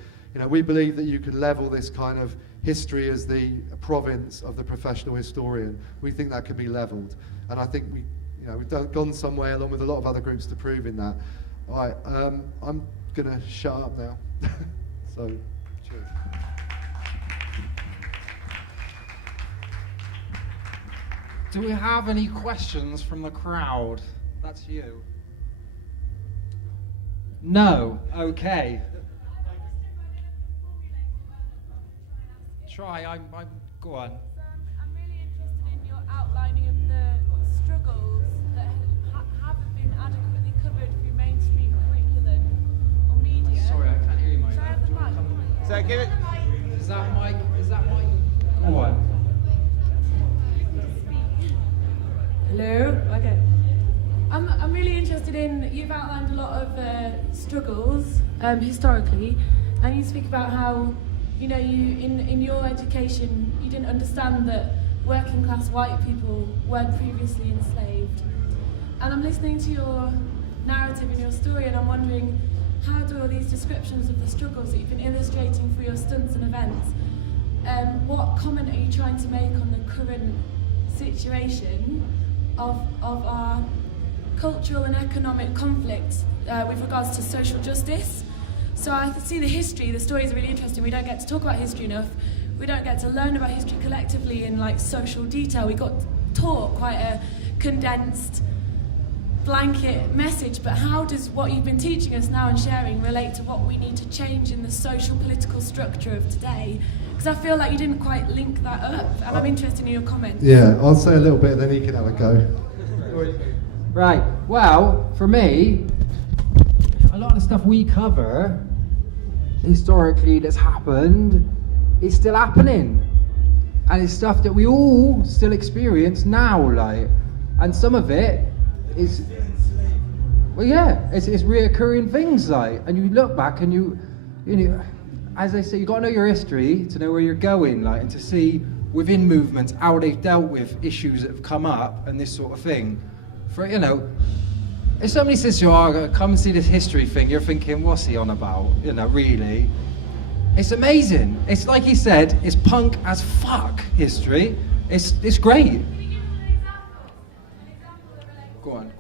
We believe that you can level this kind of history as the province of the professional historian. We think that can be leveled, and I think we've gone some way along with a lot of other groups to proving that. All right, I'm gonna shut up now. So, cheers. Do we have any questions from the crowd? That's you. No. Okay. Try. I'm. Go on. I'm really interested in your outlining of the struggles that haven't been adequately covered through mainstream curriculum or media. Sorry, I can't hear you, mate. Should I have the mic? So give it. Is that mic? Go on. Hello. Okay. I'm really interested in, you've outlined a lot of struggles historically, and you speak about how, you in your education, you didn't understand that working class white people weren't previously enslaved. And I'm listening to your narrative and your story, and I'm wondering, how do all these descriptions of the struggles that you've been illustrating through your stunts and events, what comment are you trying to make on the current situation of our cultural and economic conflicts with regards to social justice? So I see the history, the story is really interesting. We don't get to talk about history enough. We don't get to learn about history collectively in social detail. We got taught quite a condensed blanket message, but how does what you've been teaching us now and sharing relate to what we need to change in the social political structure of today? Because I feel like you didn't quite link that up, and I'm interested in your comments. Yeah, I'll say a little bit, then he can have a go. Right. Well, for me, a lot of the stuff we cover historically that's happened is still happening, and it's stuff that we all still experience now, and some of it is, it's reoccurring things, and you look back and you know, as I say, you got to know your history to know where you're going, and to see within movements how they've dealt with issues that have come up and this sort of thing. For if somebody says to you, "Oh, come and see this history thing," you're thinking, "What's he on about?" Really. It's amazing. It's like he said, it's punk as fuck history. It's great. Can you give us an example? Go on.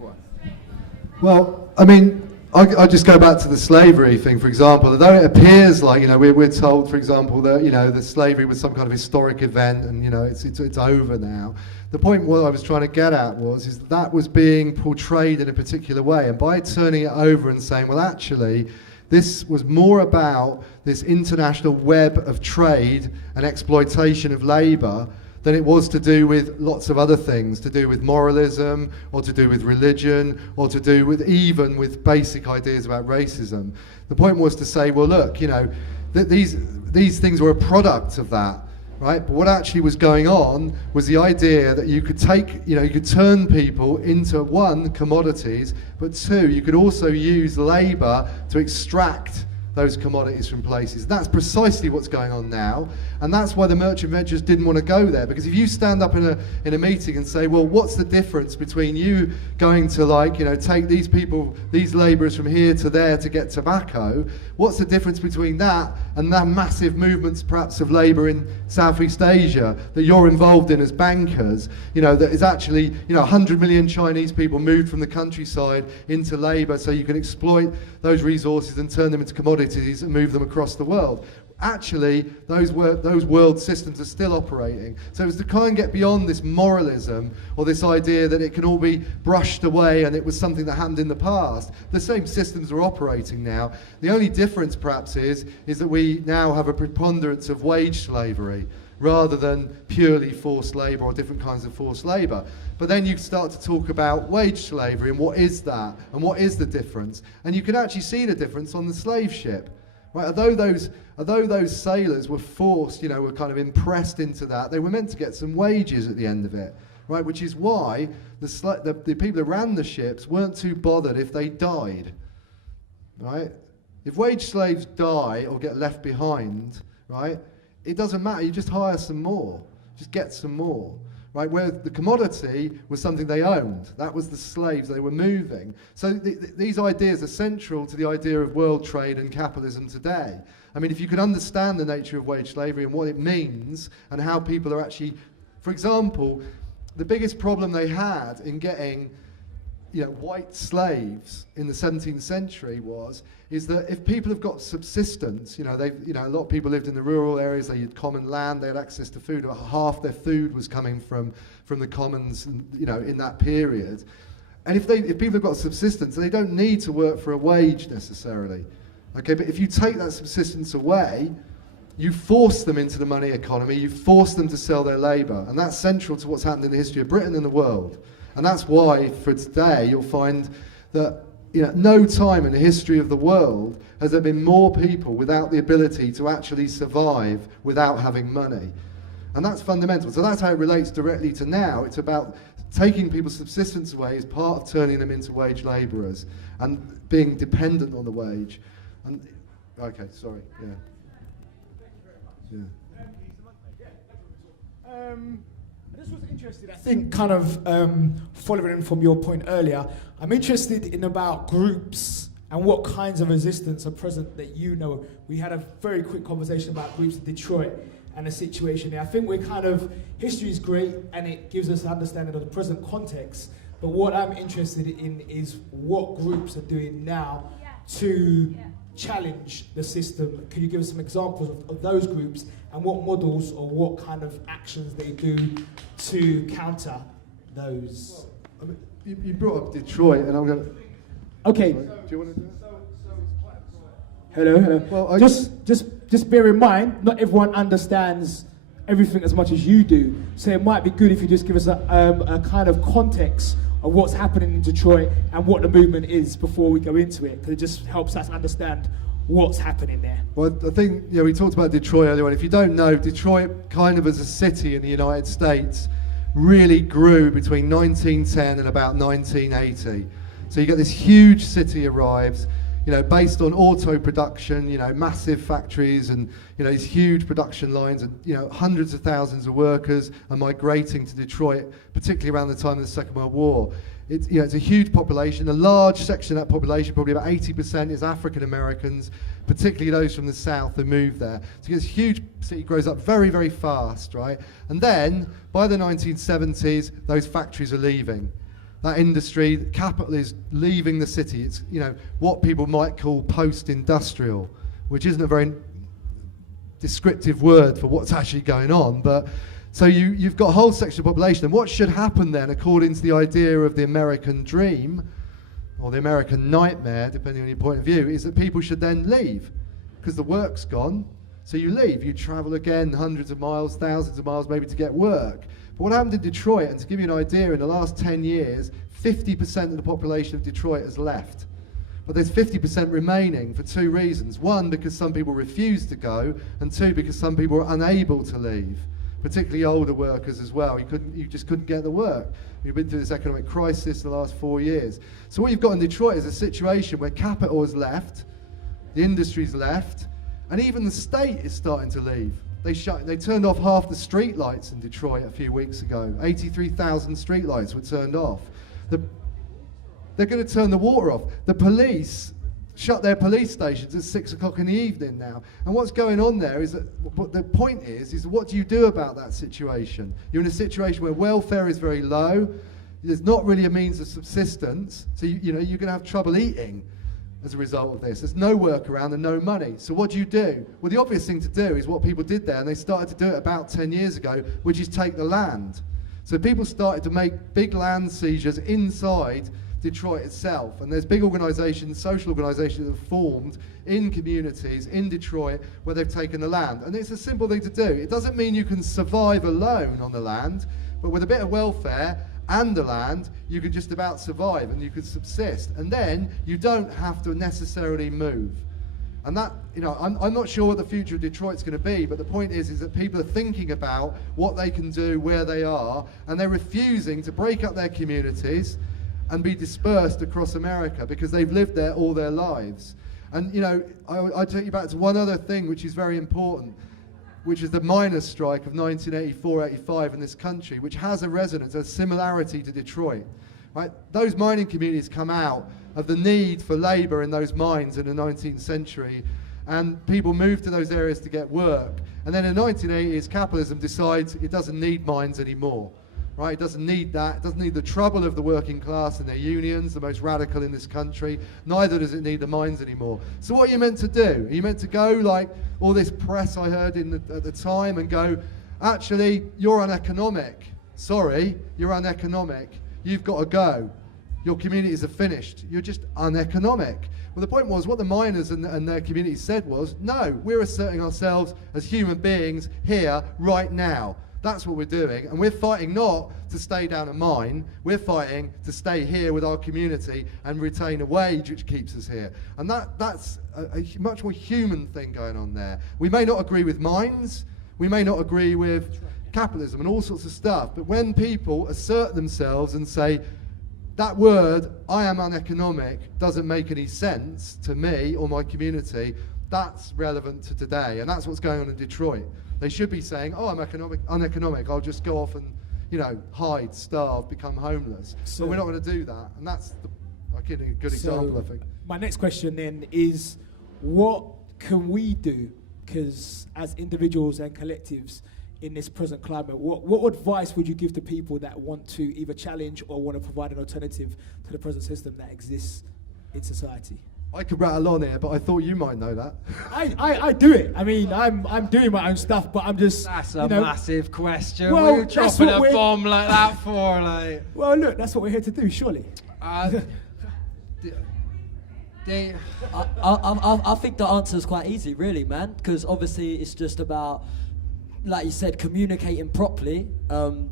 Well, I mean, I just go back to the slavery thing, for example. Although it appears like, we're told, for example, that, that slavery was some kind of historic event and, it's over now. The point what I was trying to get at is that was being portrayed in a particular way. And by turning it over and saying, well, actually, this was more about this international web of trade and exploitation of labour than it was to do with lots of other things, to do with moralism, or to do with religion, or to do with even with basic ideas about racism. The point was to say, well, look, that these things were a product of that, right? But what actually was going on was the idea that you could take, you could turn people into, one, commodities, but two, you could also use labour to extract those commodities from places. That's precisely what's going on now, and that's why the merchant ventures didn't want to go there, because if you stand up in a meeting and say, well, what's the difference between you going to take these people, these labourers from here to there to get tobacco, what's the difference between that and the massive movements perhaps of labour in Southeast Asia that you're involved in as bankers, that is actually, 100 million Chinese people moved from the countryside into labour so you can exploit those resources and turn them into commodities and move them across the world. Actually, those world systems are still operating. So it was to kind of get beyond this moralism or this idea that it can all be brushed away and it was something that happened in the past. The same systems are operating now. The only difference perhaps is that we now have a preponderance of wage slavery rather than purely forced labour or different kinds of forced labour. But then you start to talk about wage slavery and what is that and what is the difference. And you can actually see the difference on the slave ship. Right? Although those sailors were forced, were kind of impressed into that, they were meant to get some wages at the end of it, right? Which is why the people who ran the ships weren't too bothered if they died, right? If wage slaves die or get left behind, right, it doesn't matter. You just hire some more, just get some more. Right, where the commodity was something they owned. That was the slaves they were moving. So these ideas are central to the idea of world trade and capitalism today. I mean, if you can understand the nature of wage slavery and what it means and how people are actually, for example, the biggest problem they had in getting white slaves in the 17th century is that if people have got subsistence, a lot of people lived in the rural areas, they had common land, they had access to food, about half their food was coming from the commons, in that period. And if people have got subsistence, they don't need to work for a wage necessarily. Okay, but if you take that subsistence away, you force them into the money economy, you force them to sell their labour, and that's central to what's happened in the history of Britain and the world. And that's why, for today, you'll find that no time in the history of the world has there been more people without the ability to actually survive without having money. And that's fundamental. So that's how it relates directly to now. It's about taking people's subsistence away as part of turning them into wage labourers and being dependent on the wage. And okay, sorry, yeah. Yeah. This was interesting. I think kind of following from your point earlier, I'm interested in about groups and what kinds of resistance are present that We had a very quick conversation about groups in Detroit and the situation there. I think history is great and it gives us an understanding of the present context, but what I'm interested in is what groups are doing now to challenge the system. Could you give us some examples of those groups and what models or what kind of actions they do to counter those? I mean, you brought up Detroit, and I'm going to... Okay. Do you want to do it? Hello. Well, just bear in mind, not everyone understands everything as much as you do. So it might be good if you just give us a kind of context of what's happening in Detroit and what the movement is before we go into it, because it just helps us understand what's happening there. Well, I think we talked about Detroit earlier on. If you don't know, Detroit kind of as a city in the United States really grew between 1910 and about 1980. So you get this huge city arrives, based on auto production, massive factories and, these huge production lines and, hundreds of thousands of workers are migrating to Detroit, particularly around the time of the Second World War. It's a huge population. A large section of that population, probably about 80%, is African Americans, particularly those from the South who moved there. So this huge city grows up very, very fast, right? And then, by the 1970s, those factories are leaving. that industry, capital is leaving the city. It's, you know, what people might call post-industrial, which isn't a very descriptive word for what's actually going on. But so you've got a whole section of the population. And what should happen then, according to the idea of the American dream, or the American nightmare, depending on your point of view, is that people should then leave, because the work's gone. So you leave, you travel again hundreds of miles, thousands of miles maybe to get work. But what happened in Detroit, and to give you an idea, in the last 10 years, 50% of the population of Detroit has left. But there's 50% remaining for two reasons. One, because some people refuse to go, and two, because some people are unable to leave, particularly older workers as well. You just couldn't get the work. We've been through this economic crisis the last 4 years. So what you've got in Detroit is a situation where capital has left, the industry's left, and even the state is starting to leave. They turned off half the street lights in Detroit a few weeks ago. 83,000 street lights were turned off. They're going to turn the water off. The police shut their police stations at 6 o'clock in the evening now. And what's going on there is that, what the point is what do you do about that situation? You're in a situation where welfare is very low. There's not really a means of subsistence. So you're going to have trouble eating as a result of this. There's no work around and no money. So what do you do? Well, the obvious thing to do is what people did there, and they started to do it about 10 years ago, which is take the land. So people started to make big land seizures inside Detroit itself, and there's big organisations, social organisations that have formed in communities in Detroit where they've taken the land. And it's a simple thing to do. It doesn't mean you can survive alone on the land, but with a bit of welfare and the land, you can just about survive and you can subsist. And then you don't have to necessarily move. And that, I'm not sure what the future of Detroit's going to be, but the point is that people are thinking about what they can do where they are, and they're refusing to break up their communities and be dispersed across America because they've lived there all their lives. And I take you back to one other thing which is very important, which is the miners' strike of 1984-85 in this country, which has a resonance, a similarity to Detroit. Right? Those mining communities come out of the need for labour in those mines in the 19th century, and people move to those areas to get work. And then in the 1980s, capitalism decides it doesn't need mines anymore. Right? It doesn't need that. It doesn't need the trouble of the working class and their unions, the most radical in this country. Neither does it need the mines anymore. So what are you meant to do? Are you meant to go like all this press I heard at the time and go, actually, you're uneconomic. Sorry, you're uneconomic. You've got to go. Your communities are finished. You're just uneconomic. Well, the point was, what the miners and their communities said was, no, we're asserting ourselves as human beings here, right now. That's what we're doing, and we're fighting not to stay down a mine, we're fighting to stay here with our community and retain a wage which keeps us here. And that's a much more human thing going on there. We may not agree with mines, we may not agree with capitalism and all sorts of stuff, but when people assert themselves and say, that word, I am uneconomic, doesn't make any sense to me or my community, that's relevant to today, and that's what's going on in Detroit. They should be saying, oh, I'm uneconomic, I'll just go off and, hide, starve, become homeless. So, but we're not going to do that. And that's a good example, I think. My next question then is, what can we do? Because as individuals and collectives in this present climate, what advice would you give to people that want to either challenge or want to provide an alternative to the present system that exists in society? I could rattle on here, but I thought you might know that. I do it. I mean, I'm doing my own stuff, but I'm just. That's a massive question. Well, What are you dropping a bomb like that for? Like? Well, look, that's what we're here to do, surely. I think the answer is quite easy, really, man, because obviously it's just about, like you said, communicating properly,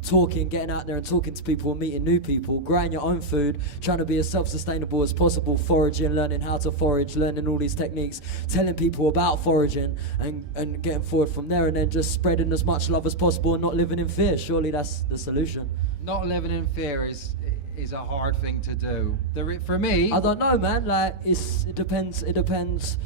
talking, getting out there and talking to people, meeting new people, growing your own food, trying to be as self-sustainable as possible, foraging, learning how to forage, learning all these techniques, telling people about foraging and getting forward from there, and then just spreading as much love as possible and not living in fear. Surely that's the solution. Not living in fear is a hard thing to do. For me, I don't know, man. Like it depends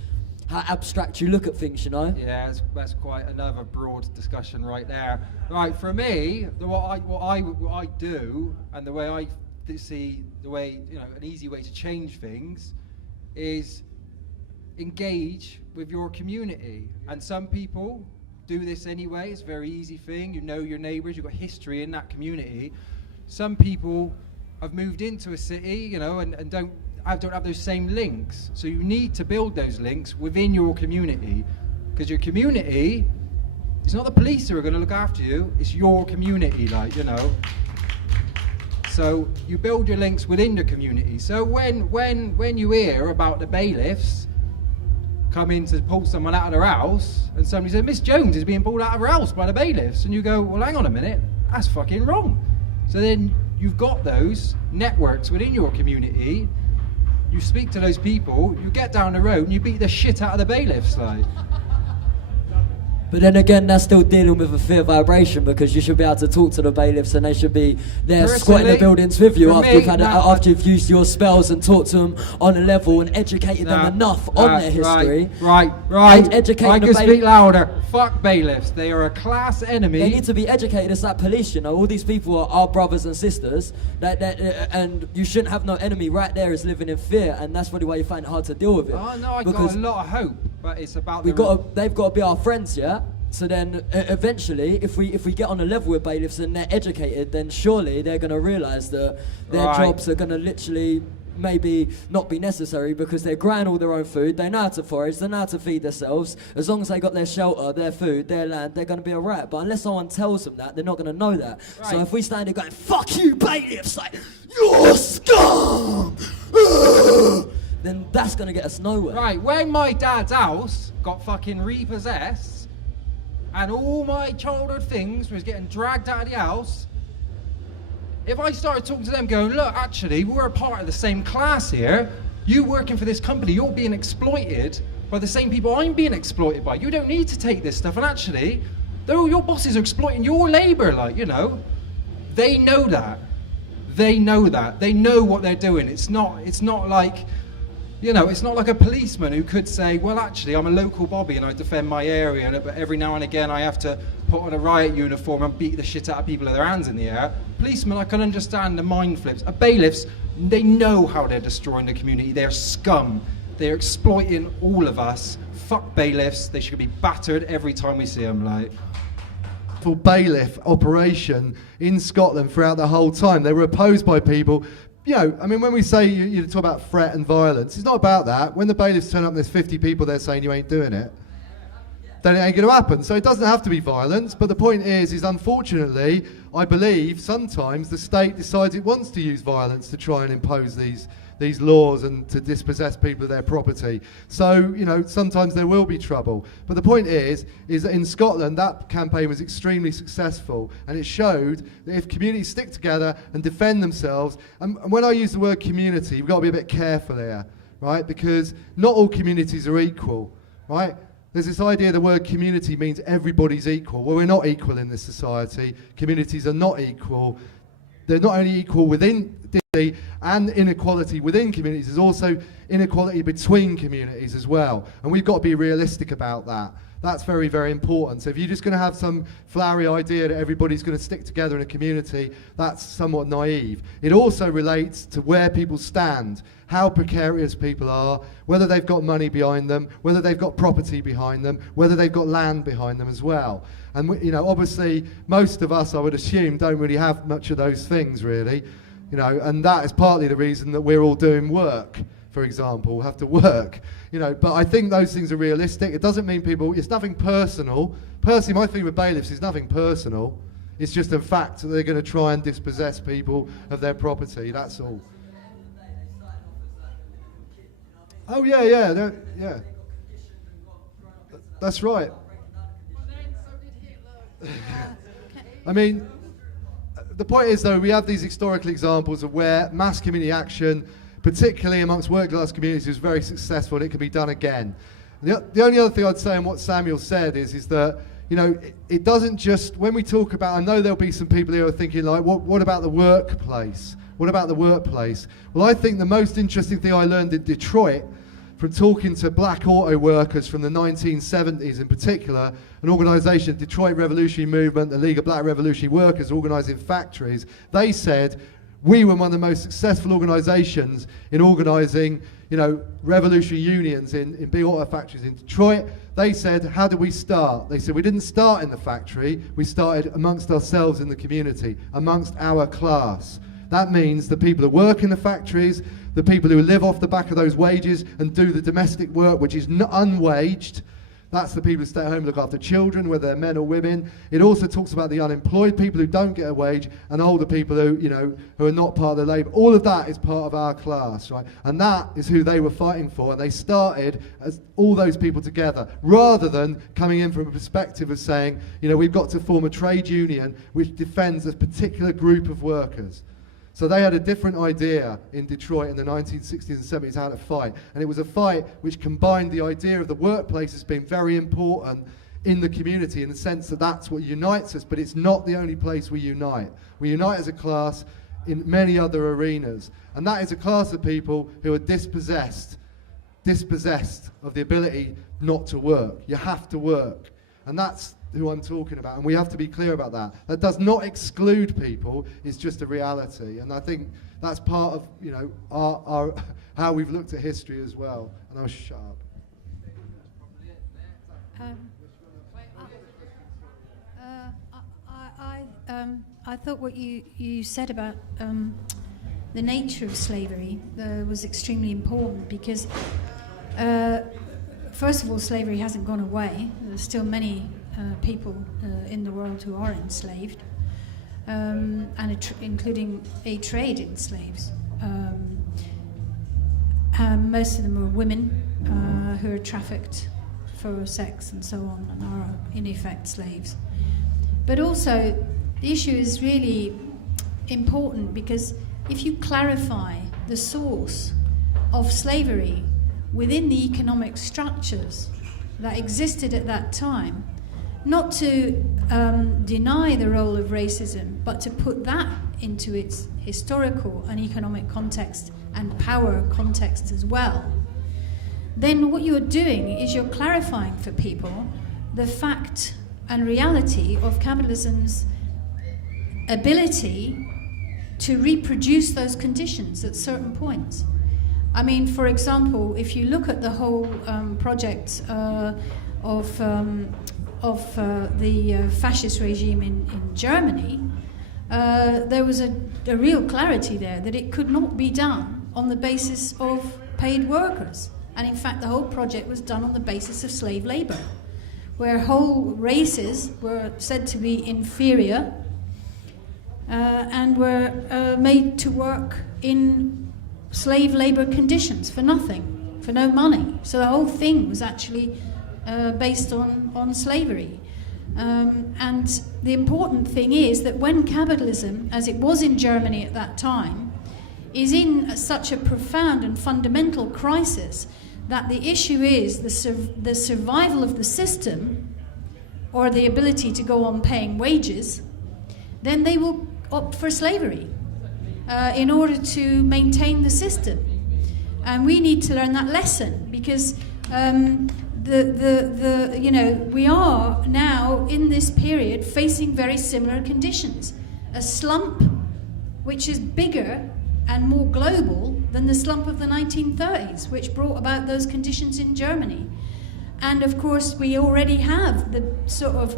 how abstract you look at things, Yeah, that's quite another broad discussion right there. Right, for me, what I do, and the way I see the way, an easy way to change things is engage with your community. And some people do this anyway. It's a very easy thing. You know your neighbours. You've got history in that community. Some people have moved into a city, you know, and don't have those same links. So you need to build those links within your community, because your community, it's not the police who are going to look after you, it's your community, like, you know. So you build your links within the community. So when you hear about the bailiffs coming to pull someone out of their house, and somebody says, Miss Jones is being pulled out of her house by the bailiffs, and you go, well, hang on a minute, that's fucking wrong. So then you've got those networks within your community, you speak to those people, you get down the road and you beat the shit out of the bailiffs, like. But then again, that's still dealing with a fear vibration, because you should be able to talk to the bailiffs and they should be there squatting the buildings with you after you've used your spells and talked to them on a level and educated them enough on their history. Right. Educating I the can speak louder. Fuck bailiffs. They are a class enemy. They need to be educated. It's like police, you know. All these people are our brothers and sisters, and you shouldn't have no enemy right there is living in fear, and that's probably why you find it hard to deal with it. Oh no, I got a lot of hope, but it's about they've got to be our friends, yeah. So then, eventually, if we get on a level with bailiffs and they're educated, then surely they're going to realise that their jobs are going to literally maybe not be necessary, because they're growing all their own food, they know how to forage, they know how to feed themselves. As long as they got their shelter, their food, their land, they're going to be alright. But unless someone tells them that, they're not going to know that. Right. So if we stand there going, fuck you bailiffs, like, you're scum, then that's going to get us nowhere. Right, when my dad's house got fucking repossessed, and all my childhood things was getting dragged out of the house, if I started talking to them going, look, actually, we're a part of the same class here, you working for this company, you're being exploited by the same people I'm being exploited by, you don't need to take this stuff, and actually, your bosses are exploiting your labour, like, you know, they know that, they know what they're doing. It's not like, you know, it's not like a policeman who could say, well, actually, I'm a local bobby and I defend my area, but every now and again I have to put on a riot uniform and beat the shit out of people with their hands in the air. Policemen, I can understand the mind flips. Bailiffs, they know how they're destroying the community. They're scum. They're exploiting all of us. Fuck bailiffs. They should be battered every time we see them, like. For bailiff operation in Scotland throughout the whole time. They were opposed by people. You know, I mean, when we say you talk about threat and violence, it's not about that. When the bailiffs turn up and there's 50 people there saying you ain't doing it, then it ain't going to happen. So it doesn't have to be violence. But the point is unfortunately, I believe sometimes the state decides it wants to use violence to try and impose these laws and to dispossess people of their property. So, you know, sometimes there will be trouble. But the point is that in Scotland, that campaign was extremely successful, and it showed that if communities stick together and defend themselves, and when I use the word community, we've got to be a bit careful here, right? Because not all communities are equal, right? There's this idea the word community means everybody's equal. Well, we're not equal in this society. Communities are not equal. They're not only equal within and inequality within communities, there's also inequality between communities as well. And we've got to be realistic about that. That's very, very important. So if you're just going to have some flowery idea that everybody's going to stick together in a community, that's somewhat naive. It also relates to where people stand, how precarious people are, whether they've got money behind them, whether they've got property behind them, whether they've got land behind them as well. And you know, obviously, most of us, I would assume, don't really have much of those things, really. You know, and that is partly the reason that we're all doing work, for example, have to work. You know, but I think those things are realistic. It doesn't mean people, it's nothing personal. Personally, my thing with bailiffs is nothing personal. It's just a fact that they're going to try and dispossess people of their property, that's all. Oh, yeah. That's right. I mean, the point is, though, we have these historical examples of where mass community action, particularly amongst working class communities, is very successful, and it can be done again. The only other thing I'd say on what Samuel said is that, you know, it doesn't just, when we talk about, I know there'll be some people here who are thinking, like, what about the workplace? What about the workplace? Well, I think the most interesting thing I learned in Detroit from talking to black auto workers from the 1970s in particular, an organisation, Detroit Revolutionary Movement, the League of Black Revolutionary Workers organising factories, they said, we were one of the most successful organisations in organising, you know, revolutionary unions in big auto factories in Detroit. They said, how did we start? They said, we didn't start in the factory, we started amongst ourselves in the community, amongst our class. That means the people who work in the factories, the people who live off the back of those wages and do the domestic work, which is unwaged. That's the people who stay at home and look after children, whether they're men or women. It also talks about the unemployed people who don't get a wage, and older people who are not part of the labour. All of that is part of our class, right? And that is who they were fighting for, and they started as all those people together, rather than coming in from a perspective of saying, we've got to form a trade union which defends a particular group of workers. So they had a different idea in Detroit in the 1960s and 70s how to fight. And it was a fight which combined the idea of the workplace as being very important in the community in the sense that that's what unites us, but it's not the only place we unite. We unite as a class in many other arenas. And that is a class of people who are dispossessed of the ability not to work. You have to work. And that's who I'm talking about, and we have to be clear about that. That does not exclude people, it's just a reality, and I think that's part of our how we've looked at history as well. And I'll shut up. I thought what you said about the nature of slavery was extremely important because first of all, slavery hasn't gone away. There's still many people in the world who are enslaved, and including a trade in slaves. Most of them are women who are trafficked for sex and so on, and are in effect slaves. But also, the issue is really important because if you clarify the source of slavery within the economic structures that existed at that time, not to deny the role of racism, but to put that into its historical and economic context and power context as well, then what you're doing is you're clarifying for people the fact and reality of capitalism's ability to reproduce those conditions at certain points. I mean, for example, if you look at the whole project of the fascist regime in Germany, there was a real clarity there that it could not be done on the basis of paid workers. And in fact, the whole project was done on the basis of slave labor, where whole races were said to be inferior and were made to work in slave labor conditions for nothing, for no money. So the whole thing was actually based on slavery. And the important thing is that when capitalism, as it was in Germany at that time, is in such a profound and fundamental crisis, that the issue is the survival of the system or the ability to go on paying wages, then they will opt for slavery in order to maintain the system. And we need to learn that lesson because we are now in this period facing very similar conditions. A slump which is bigger and more global than the slump of the 1930s, which brought about those conditions in Germany. And of course, we already have the sort of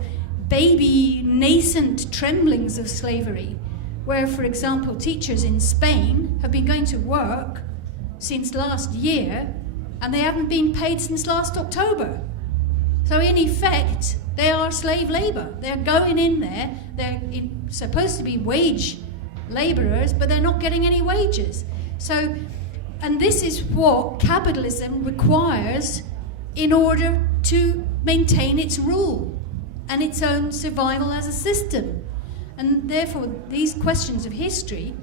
baby nascent tremblings of slavery, where, for example, teachers in Spain have been going to work since last year, and they haven't been paid since last October. So in effect, they are slave labor. They're going in there, supposed to be wage laborers, but they're not getting any wages. So, and this is what capitalism requires in order to maintain its rule and its own survival as a system. And therefore, these questions of history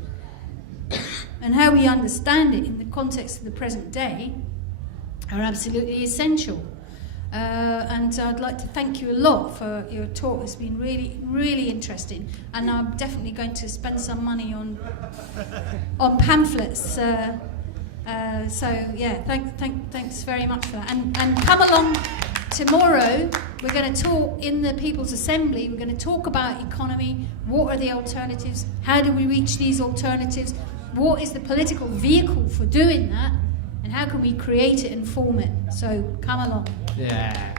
and how we understand it in the context of the present day are absolutely essential. And I'd like to thank you a lot for your talk. It's been really, really interesting. And I'm definitely going to spend some money on pamphlets. So yeah, thanks very much for that. And come along tomorrow. We're going to talk in the People's Assembly. We're going to talk about economy. What are the alternatives? How do we reach these alternatives? What is the political vehicle for doing that? And how can we create it and form it? So come along. Yeah.